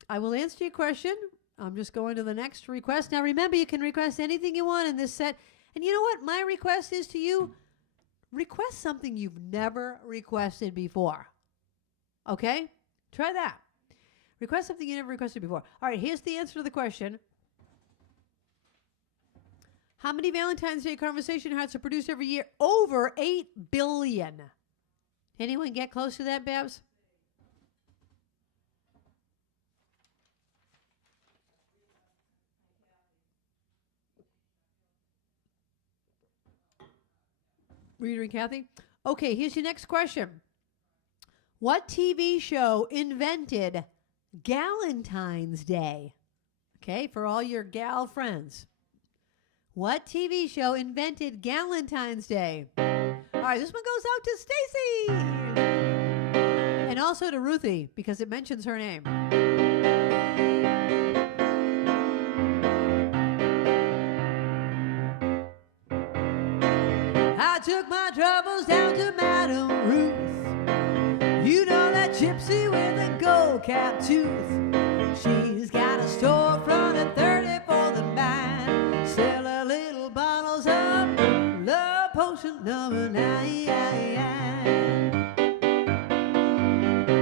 I will answer your question. I'm just going to the next request. Now, remember, you can request anything you want in this set. And you know what? My request is to you, request something you've never requested before. Okay? Try that. Request something you never requested before. All right, here's the answer to the question. How many Valentine's Day conversation hearts are produced every year? Over 8 billion. Anyone get close to that, Babs? Reader and Kathy? Okay, here's your next question. What TV show invented Galentine's Day? Okay, for all your gal friends. What TV show invented Galentine's Day? All right, this one goes out to Stacy. And also to Ruthie, because it mentions her name. I took my troubles down to Madam Ruth. You know that gypsy with a gold cap tooth. She's got a storefront at 34th and Vine, selling little bottles of love potion number 9.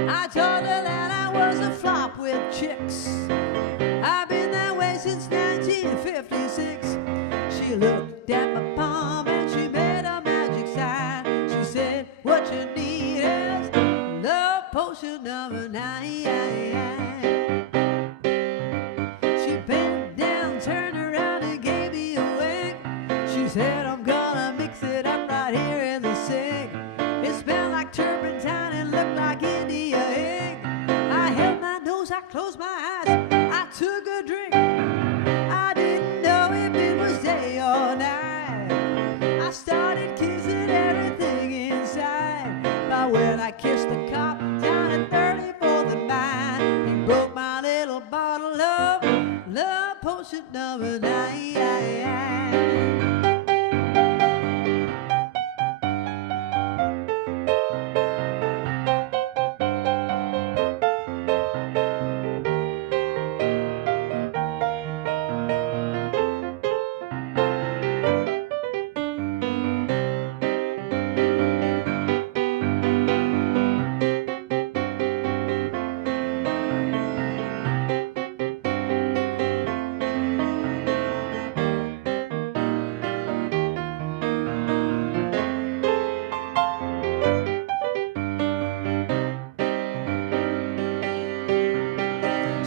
I told her that I was a flop with chicks. I've been that way since 1956. She looked at my palm and she made a magic sign. She said, what you need is love potion number 9. She bent down, turned around and gave me a wink. She said, I'm gonna mix it up right here in the sink. It smelled like turpentine and looked like India ink. I held my nose, I closed my eyes, I took a drink. I didn't know if it was day or night. I started kissing everything inside. But when I kissed the cop down at 34th and Vine, he broke my little bottle of love potion number 9.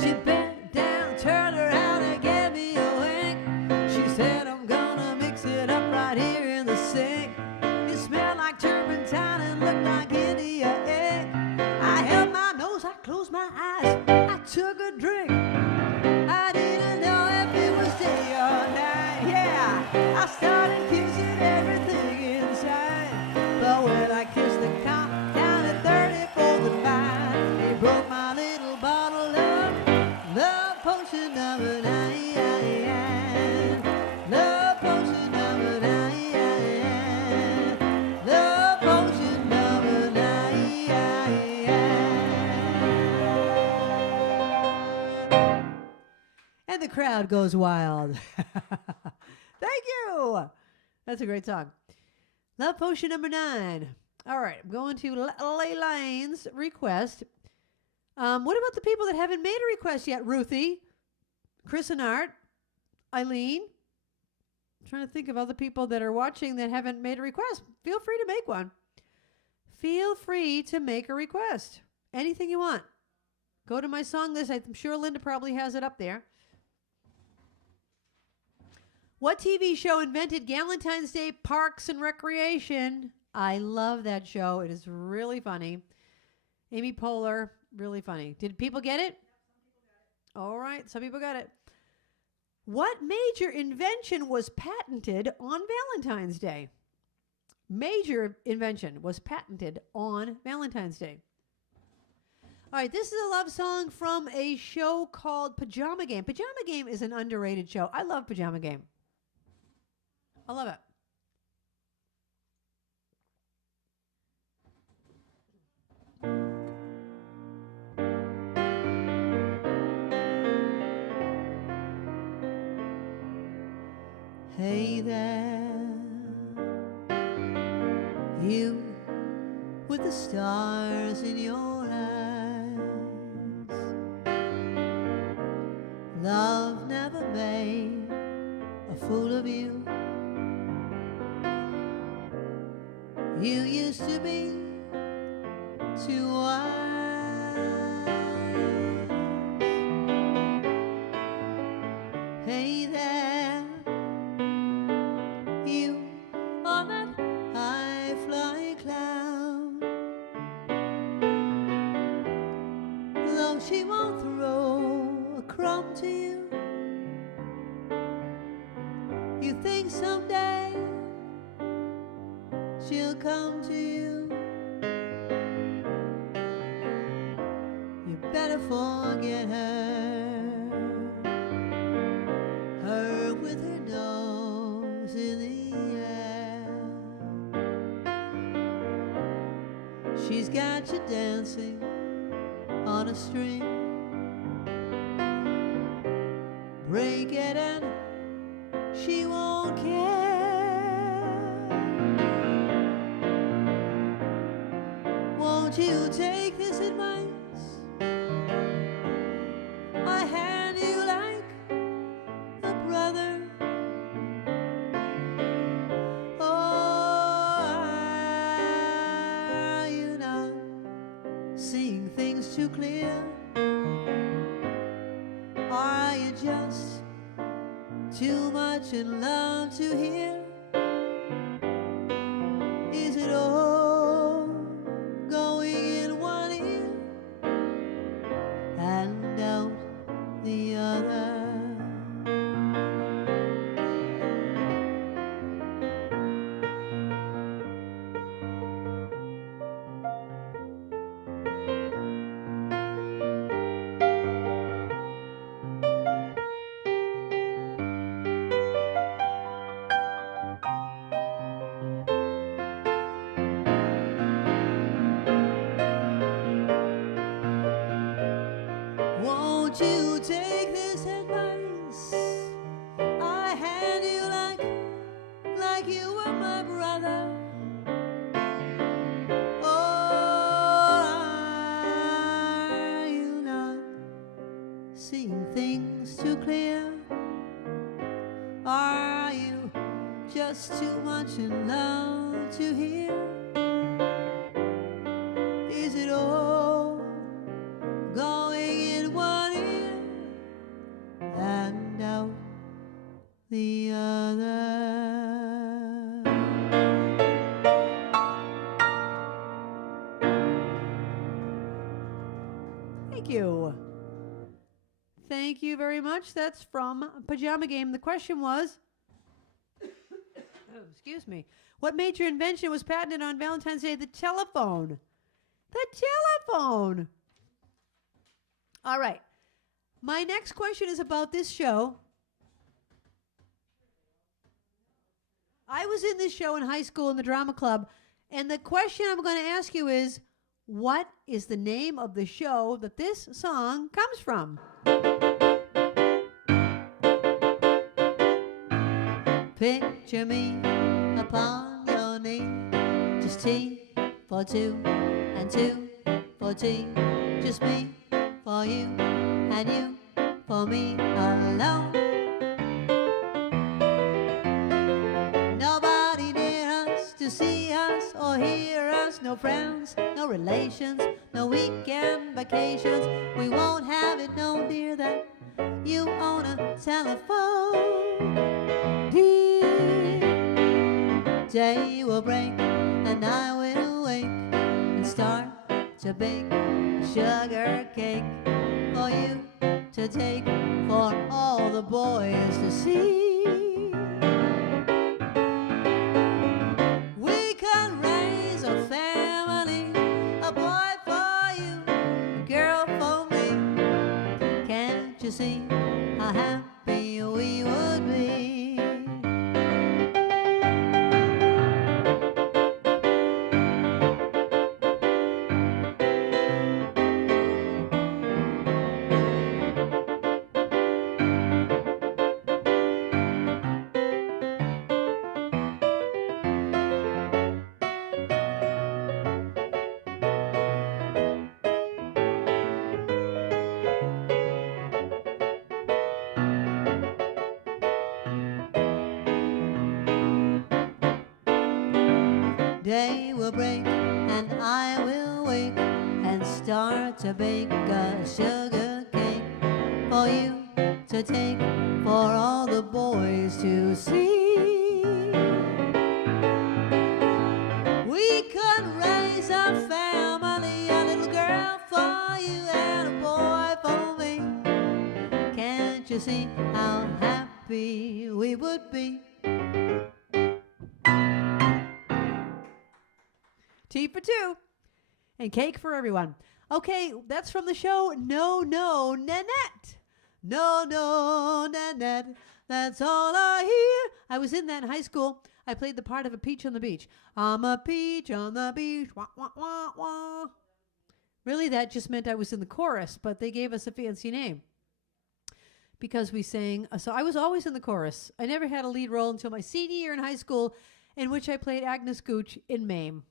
She bent down, turned around and gave me a wink. She said, I'm gonna mix it up right here in the sink. It smelled like turpentine and looked like India ink. I held my nose, I closed my eyes, I took a drink. I didn't know if it was day or night. Yeah, I started kissing everything inside. But when I kissed the cop down at 34th and Vine, he broke my little bottle of love potion number 9. Love potion number 9. Love potion number 9. And the crowd goes wild. Thank you. That's a great song. Love potion number 9. All right, I'm going to Laylane's request. What about the people that haven't made a request yet? Ruthie, Chris and Art, Eileen. I'm trying to think of other people that are watching that haven't made a request. Feel free to make one. Feel free to make a request. Anything you want. Go to my song list. I'm sure Linda probably has it up there. What TV show invented Galentine's Day Parks and Recreation? I love that show. It is really funny. Amy Poehler, really funny. Did people get it? All right, some people got it. What major invention was patented on Valentine's Day? Major invention was patented on Valentine's Day. All right, this is a love song from a show called Pajama Game. Pajama Game is an underrated show. I love Pajama Game. I love it. Hey there, you with the stars in your eyes. Love never made a fool of you. You used to be too wise. Hey there, you on that high-flying cloud. Though she won't throw a crumb to you, you think someday she'll come to you. You better forget her, her with her nose in the air. She's got you dancing on a string. Break it and she won't care. Won't you take this advice I hand you like a brother? Or are you not seeing things too clear? Are you just too much in love to hear? Is it all going in one ear and out the other? Won't you take this advice I hand you like you were my brother? Or are you not seeing things too clear? Are you just too much in love to hear? Is it all going in one ear and out the other? Thank you. Thank you very much. That's from Pajama Game. The question was, excuse me, what major invention was patented on Valentine's Day? The telephone. The telephone. All right. My next question is about this show. I was in this show in high school in the drama club, and the question I'm going to ask you is, what is the name of the show that this song comes from? Picture me upon your knee, just tea for two and two for tea, just me for you and you for me alone. Nobody near us to see us or hear us, no friends, no relations, no weekend vacations. We won't have it known, dear, that you own a telephone. Dear, day will break and I will wake and start to bake a sugar cake for you to take, for all the boys to see. We can raise a family, a boy for you, a girl for me. Can't you see how happy we would be? Day will break and I will wake and start to bake a sugar cake for you to take, for all the boys to see. We could raise a family, a little girl for you and a boy for me. Can't you see how happy we would be? Tea for two and cake for everyone. Okay, that's from the show No, No, Nanette. No, no, Nanette. That's all I hear. I was in that in high school. I played the part of a peach on the beach. I'm a peach on the beach. Wah, wah, wah, wah. Really, that just meant I was in the chorus, but they gave us a fancy name because we sang. So I was always in the chorus. I never had a lead role until my senior year in high school, in which I played Agnes Gooch in Mame.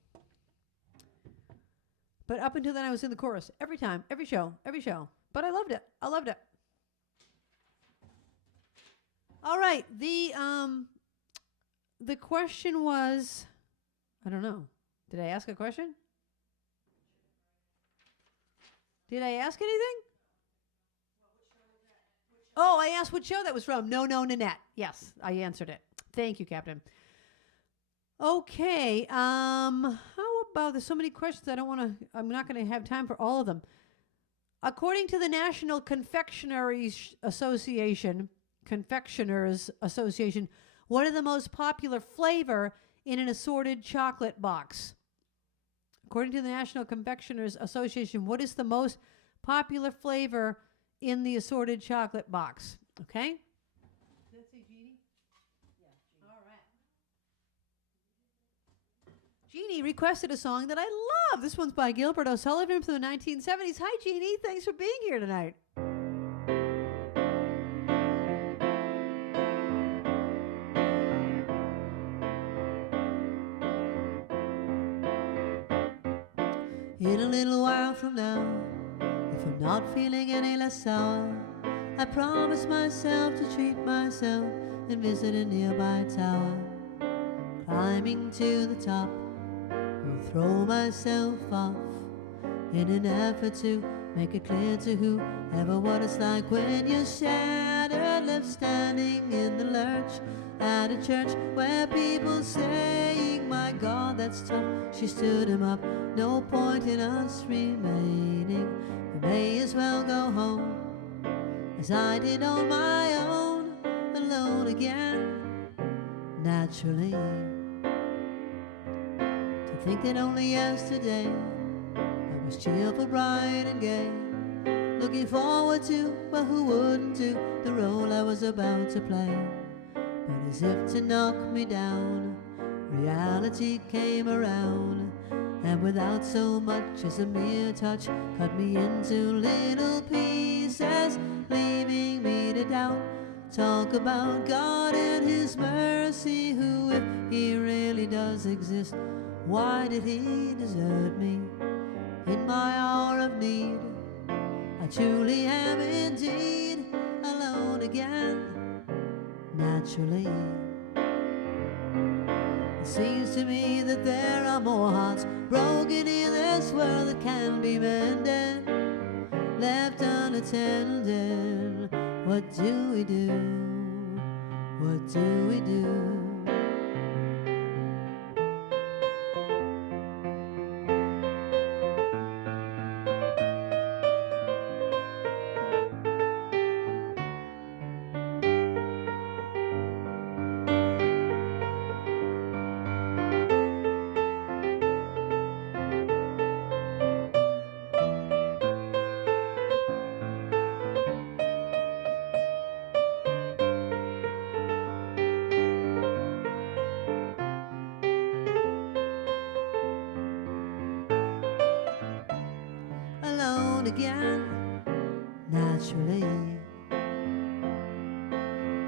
But up until then, I was in the chorus every time, every show. But I loved it. All right. The question was, I don't know. Did I ask a question? Did I ask anything? Oh, I asked what show that was from. No, Nanette. Yes, I answered it. Thank you, Captain. Okay. How about, there's so many questions I'm not going to have time for all of them. According to the National Confectioners Association, what are the most popular flavor in an assorted chocolate box? According to the National Confectioners Association, what is the most popular flavor in the assorted chocolate box? Okay? Did that say Jeannie? Yeah, Jeannie. All right. Jeannie requested a song that I love. This one's by Gilbert O'Sullivan from the 1970s. Hi, Jeannie. Thanks for being here tonight. In a little while from now, if I'm not feeling any less sour, I promise myself to treat myself and visit a nearby tower. Climbing to the top, will throw myself off in an effort to make it clear to whoever what it's like when you're shattered, left standing in the lurch at a church where people saying, my God, that's tough. She stood him up. No point in us remaining. We may as well go home as I did on my own, alone again. Naturally, to think that only yesterday I was cheerful, bright and gay, looking forward to, well, who wouldn't do the role I was about to play. But as if to knock me down, reality came around, and without so much as a mere touch, cut me into little pieces, leaving me to doubt. Talk about God and His mercy, who, if He really does exist, why did He desert me in my hour of need? I truly am indeed alone again. Naturally, it seems to me that there are more hearts broken in this world that can be mended, left unattended. What do we do? What do we do? Again, naturally,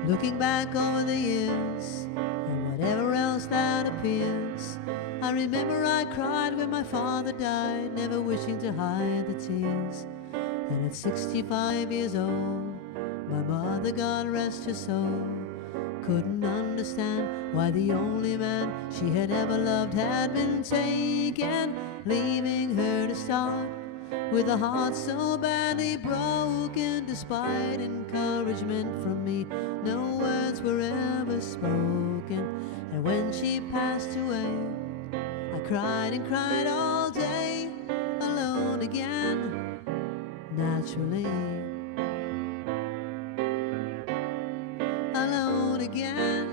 looking back over the years and whatever else that appears, I remember I cried when my father died, never wishing to hide the tears. And at 65 years old, my mother, God rest her soul, couldn't understand why the only man she had ever loved had been taken, leaving her to start with a heart so badly broken. Despite encouragement from me, no words were ever spoken. And when she passed away, I cried and cried all day, alone again. Naturally, alone again.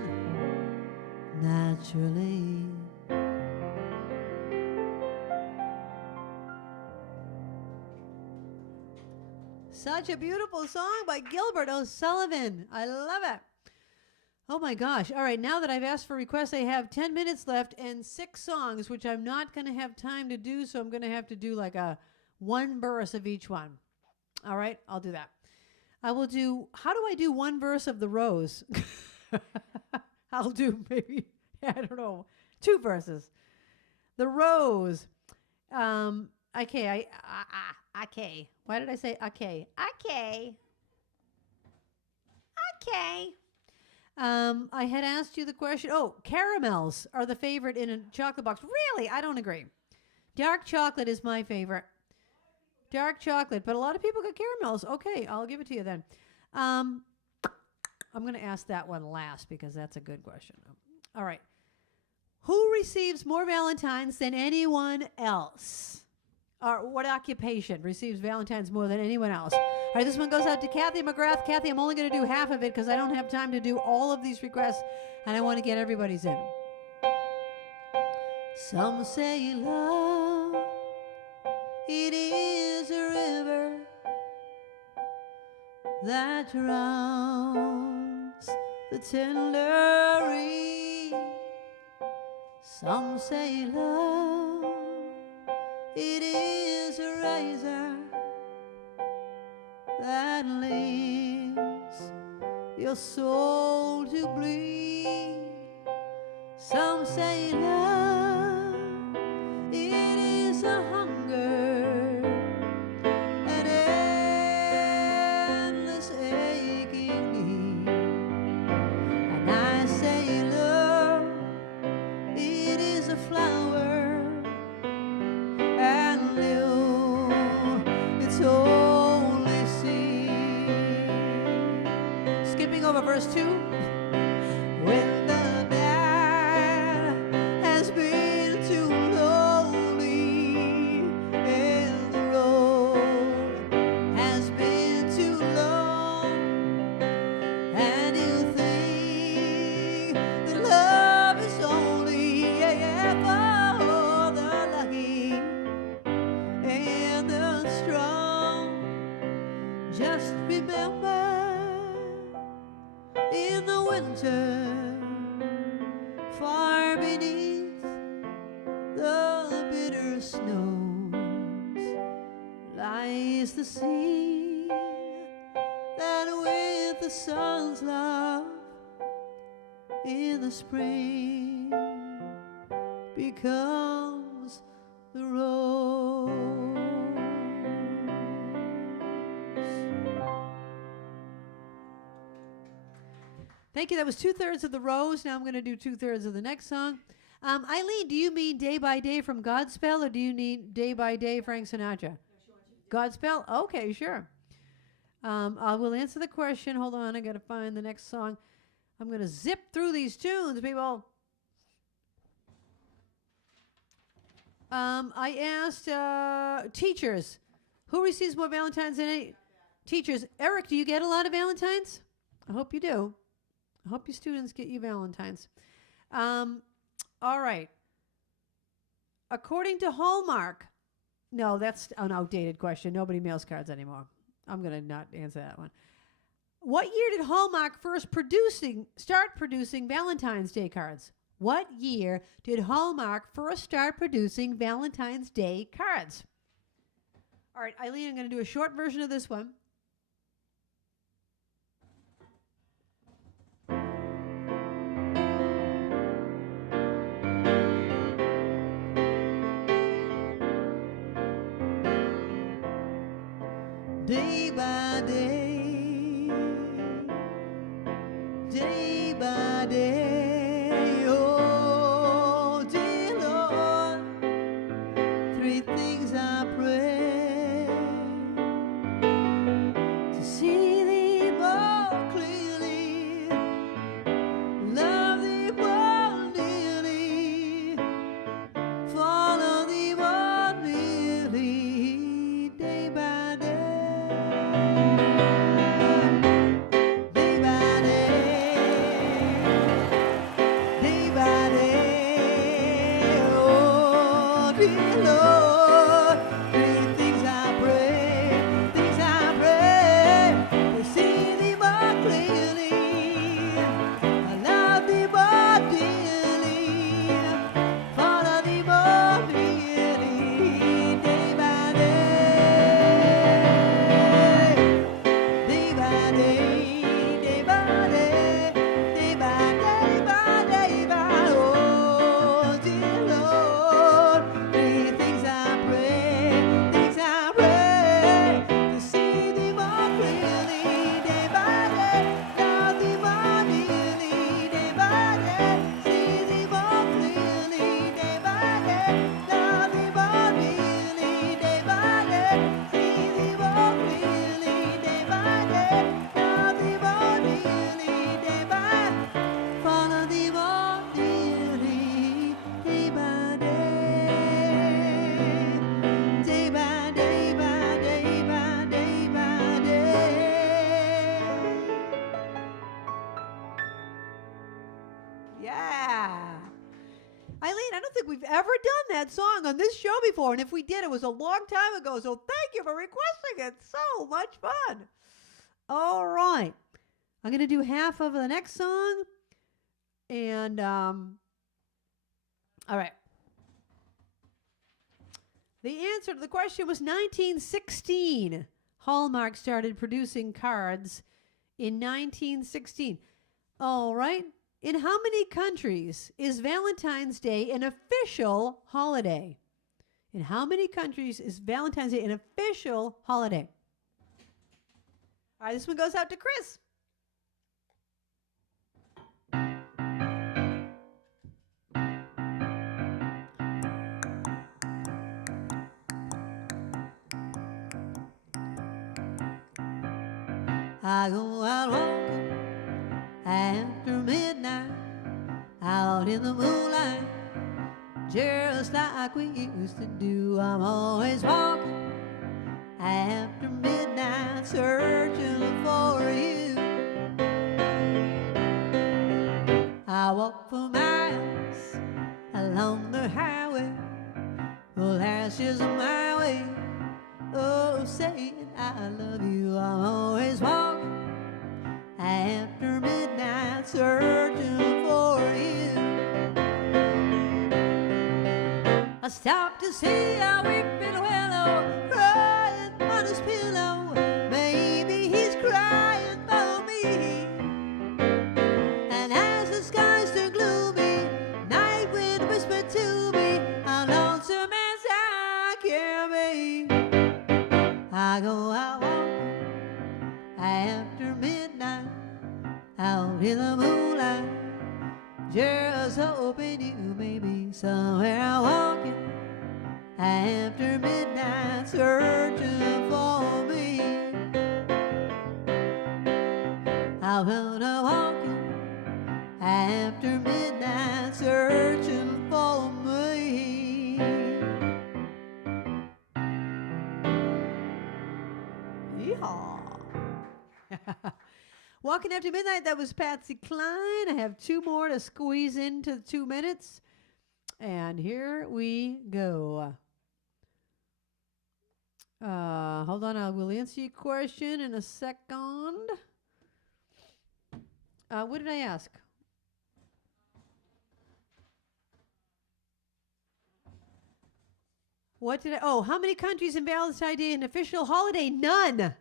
Naturally. Such a beautiful song by Gilbert O'Sullivan. I love it. Oh my gosh. All right, now that I've asked for requests, I have 10 minutes left and 6 songs, which I'm not going to have time to do, so I'm going to have to do like a one verse of each one. All right, I'll do that. I will do, how do I do one verse of the rose? I'll do maybe, I don't know, 2 verses. The rose. Okay, okay. Why did I say okay? Okay. Okay. I had asked you the question. Oh, caramels are the favorite in a chocolate box. Really? I don't agree. Dark chocolate is my favorite. Dark chocolate, but a lot of people got caramels. Okay, I'll give it to you then. I'm going to ask that one last because that's a good question. All right. Who receives more Valentines than anyone else? Or what occupation receives Valentines more than anyone else? All right, this one goes out to Kathy McGrath. Kathy, I'm only going to do half of it because I don't have time to do all of these requests, and I want to get everybody's in. Some say love, it is a river that drowns the tender reed. Some say love, it is a razor that leaves your soul to bleed. Some say love, it is a hunger, an endless aching need. And I say love, it is a flower, and new, it's only seed. Skipping over verse 2. When the night has been too lonely and the road has been too long, and you think that love is only for the lucky and the strong, just remember, in the winter, far beneath the bitter snows, lies the sea that with the sun's love in the spring becomes the rose. Thank you. That was 2/3 of the rose. Now I'm going to do 2/3 of the next song. Eileen, do you mean Day by Day from Godspell, or do you need Day by Day Frank Sinatra? Godspell? Okay, sure. I will answer the question. Hold on, I got to find the next song. I'm going to zip through these tunes, people. I asked teachers, who receives more Valentines than any? Teachers. Eric, do you get a lot of Valentines? I hope you do. I hope your students get you Valentines. All right. According to Hallmark, no, that's an outdated question. Nobody mails cards anymore. I'm going to not answer that one. What year did Hallmark start producing Valentine's Day cards? What year did Hallmark first start producing Valentine's Day cards? All right, Eileen, I'm going to do a short version of this one. Day by day, day by day, oh dear Lord, 3 things I pray: to see Thee more clearly, love Thee more dearly, follow Thee more nearly, day by day. Lord, 3 things ever done that song on this show before. And if we did, it was a long time ago. So thank you for requesting it. So much fun. All right. I'm going to do half of the next song. And, all right. The answer to the question was 1916. Hallmark started producing cards in 1916. All right. In how many countries is Valentine's Day an official holiday? In how many countries is Valentine's Day an official holiday? All right, this one goes out to Chris. I go out walking after midnight, out in the moonlight, just like we used to do. I'm always walking after midnight, searching for you. I walk for miles along the highway, well, that's just my way of saying I love you. I'm always walking after midnight, searching for you. I stopped to see a weeping willow crying on his pillow. Maybe he's crying for me. And as the skies turn gloomy, night wind whispered to me, how lonesome as I can be. I go out walking after midnight, out in the moonlight, just hoping you may be somewhere walking after midnight, searching for me. I found a walking after midnight, searching for me. Yeehaw. Walking After Midnight, that was Patsy Cline. I have two more to squeeze into the 2 minutes. And here we go. Hold on, I will answer your question in a second. What did I ask? How many countries in Valentine's Day an official holiday? None.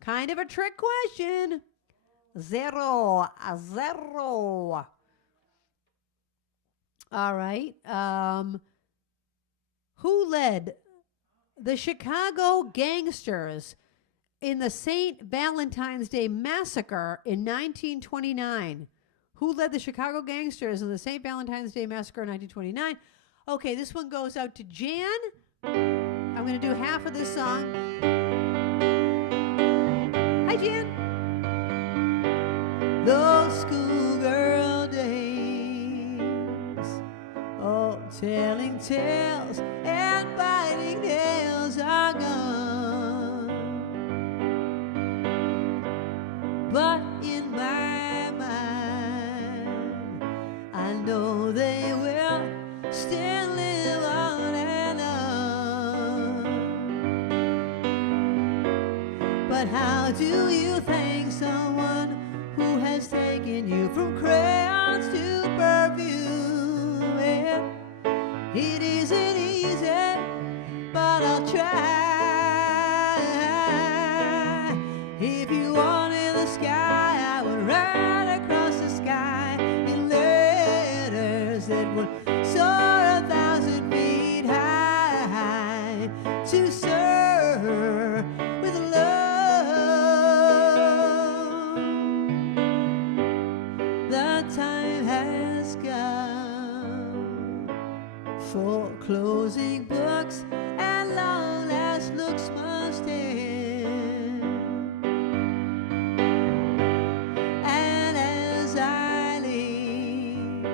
Kind of a trick question. Zero. All right. Who led the Chicago gangsters in the St. Valentine's Day Massacre in 1929? Who led the Chicago gangsters in the St. Valentine's Day Massacre in 1929? Okay, this one goes out to Jan. I'm going to do half of this song. Hi, Jan. Those schoolgirl days, oh, telling tales and biting nails are gone. But in my mind, I know they will still live on and on. But how do you thank someone who has taken you from crayons to perfume? Yeah, it isn't easy, but I'll try. If you wanted the sky, I would ride across the sky in letters that would soar 1,000 feet high to serve with love. The time has come for closing books and long last looks must end. And as I leave,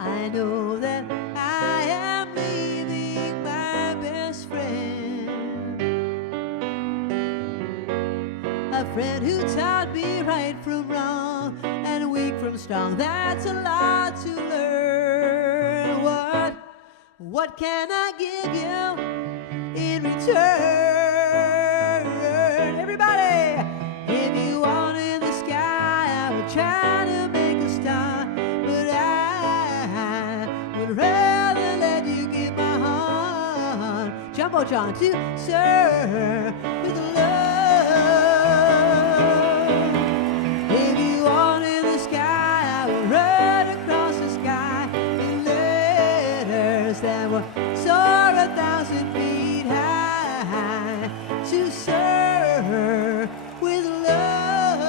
I know that I am leaving my best friend, a friend who taught me right from wrong and weak from strong. That's a lot to learn. What What can I give you in return? Everybody, if you want in the sky, I would try to make a star, but I would rather let you give my heart. Jumbo John to serve with love. If you want in the sky, I would run across the sky in letters that will soar 1,000 feet high to serve with love.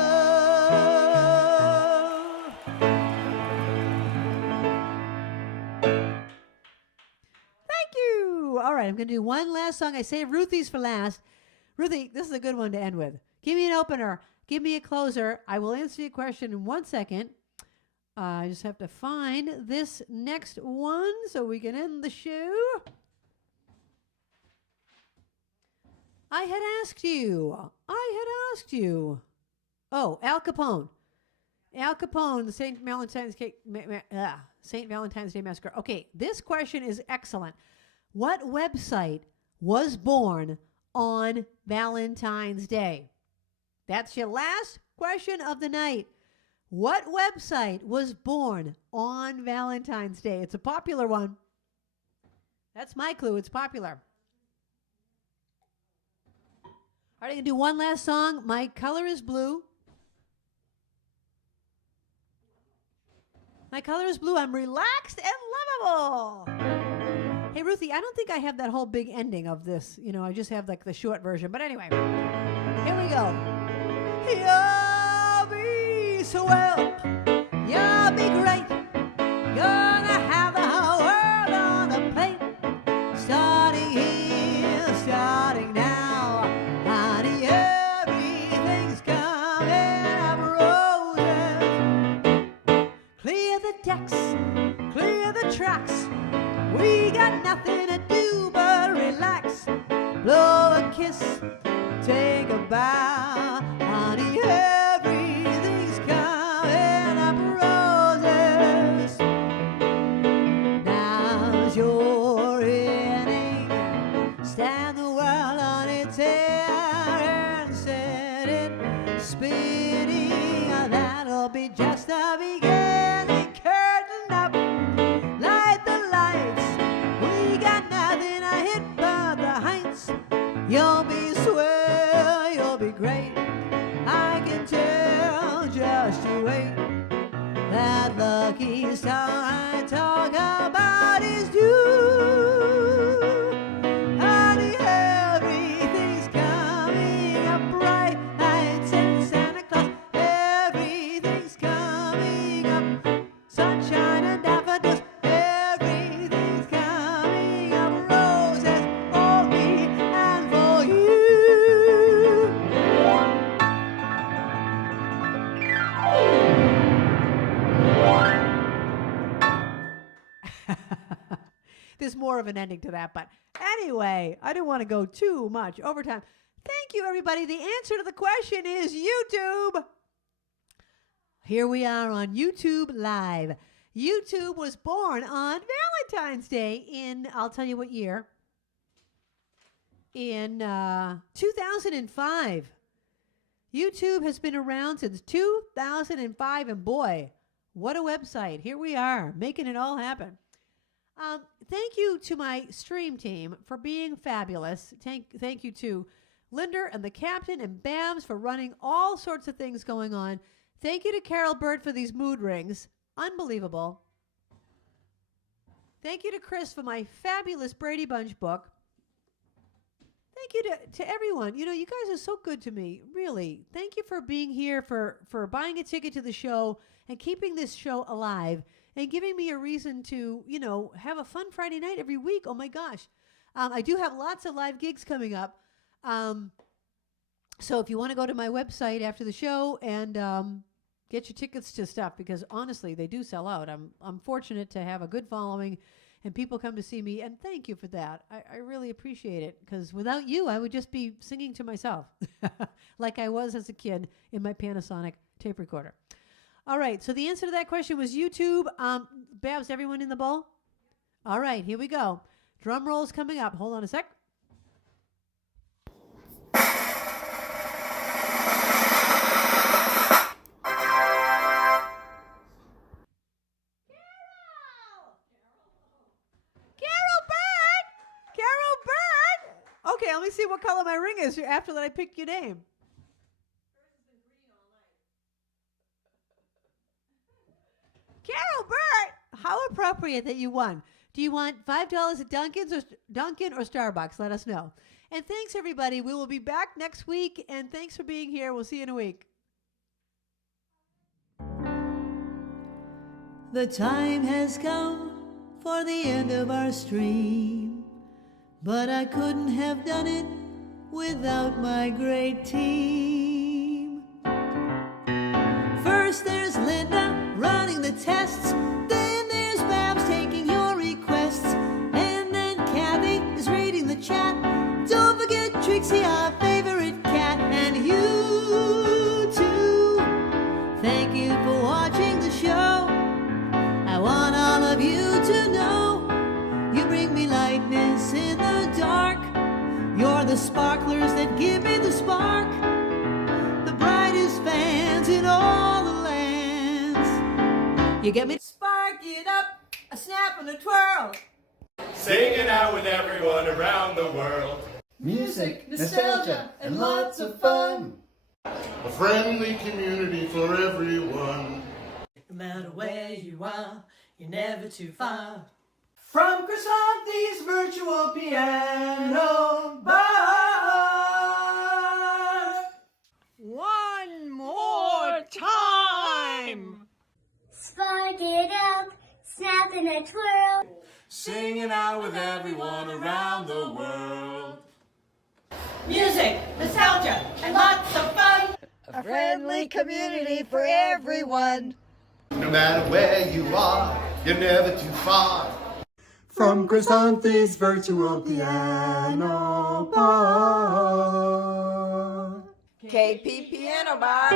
Thank you. All right, I'm going to do one last song. I saved Ruthie's for last. Ruthie, this is a good one to end with. Give me an opener. Give me a closer. I will answer your question in 1 second. I just have to find this next one so we can end the show. I had asked you. Oh, Al Capone. Al Capone, the St. Valentine's Day Massacre. Okay, this question is excellent. What website was born on Valentine's Day? That's your last question of the night. What website was born on Valentine's Day? It's a popular one. That's my clue. It's popular. All right, I'm going to do one last song. My color is blue. My color is blue. I'm relaxed and lovable. Hey, Ruthie, I don't think I have that whole big ending of this. You know, I just have like the short version. But anyway, here we go. You'll be swell. You'll be great. Gonna have the whole world on the plate. Starting here, starting now. Honey, everything's coming up roses. Clear the decks, clear the tracks. We got nothing to do but relax. Blow a kiss, take a bow. Honey, everything's coming up roses. Now's your inning. Stand the world on its head and set it spinning. That'll be just the beginning. Curtain up, light the lights. We got nothing to hit but the heights. You'll be swell, you'll be great. I can tell, just you wait. That lucky star I talk about is you. Honey, everything's coming up bright. Lights and Santa Claus, everything's coming up. Sunshine and daffodils, everything's coming up. Roses for me and for you. There's more of an ending to that, but anyway, I didn't want to go too much overtime. Thank you, everybody. The answer to the question is YouTube. Here we are on YouTube Live. YouTube was born on Valentine's Day in, I'll tell you what year, in 2005. YouTube has been around since 2005, and boy, what a website. Here we are, making it all happen. Thank you to my stream team for being fabulous. Thank you to Linder and the captain and Babs for running all sorts of things going on. Thank you to Carol Bird for these mood rings. Unbelievable. Thank you to Chris for my fabulous Brady Bunch book. Thank you to everyone. You know, you guys are so good to me, really. Thank you for being here, for buying a ticket to the show and keeping this show alive and giving me a reason to, you know, have a fun Friday night every week. Oh, my gosh. I do have lots of live gigs coming up. So if you want to go to my website after the show and get your tickets to stuff, because honestly, they do sell out. I'm fortunate to have a good following and people come to see me, and thank you for that. I really appreciate it, because without you, I would just be singing to myself like I was as a kid in my Panasonic tape recorder. All right, so the answer to that question was YouTube. Babs, everyone in the bowl? All right, here we go. Drum roll's coming up. Hold on a sec. Okay, let me see what color my ring is after that I picked your name. Carol Burt! How appropriate that you won. Do you want $5 at Dunkin' or Starbucks? Let us know. And thanks, everybody. We will be back next week, and thanks for being here. We'll see you in a week. The time has come for the end of our stream, but I couldn't have done it without my great team. First there's Linda running the tests, then there's Babs taking your requests, and then Kathy is reading the chat. Don't forget Trixie, our favorite cat, and you too. Thank you for watching the show. I want all of you to know you bring me lightness in the dark. You're the sparklers that give me the spark, the brightest fans in all the lands. You get me? Spark it up, a snap and a twirl. Singing out with everyone around the world. Music, nostalgia, and lots of fun. A friendly community for everyone. No matter where you are, you're never too far From Krisanthi's virtual piano bar. One more time. Spark it up, snap and a twirl. Singing out with everyone around the world. Music, nostalgia, and lots of fun. A friendly community for everyone. No matter where you are, you're never too far. From Krisanthi's virtual piano bar. KP Piano Bar.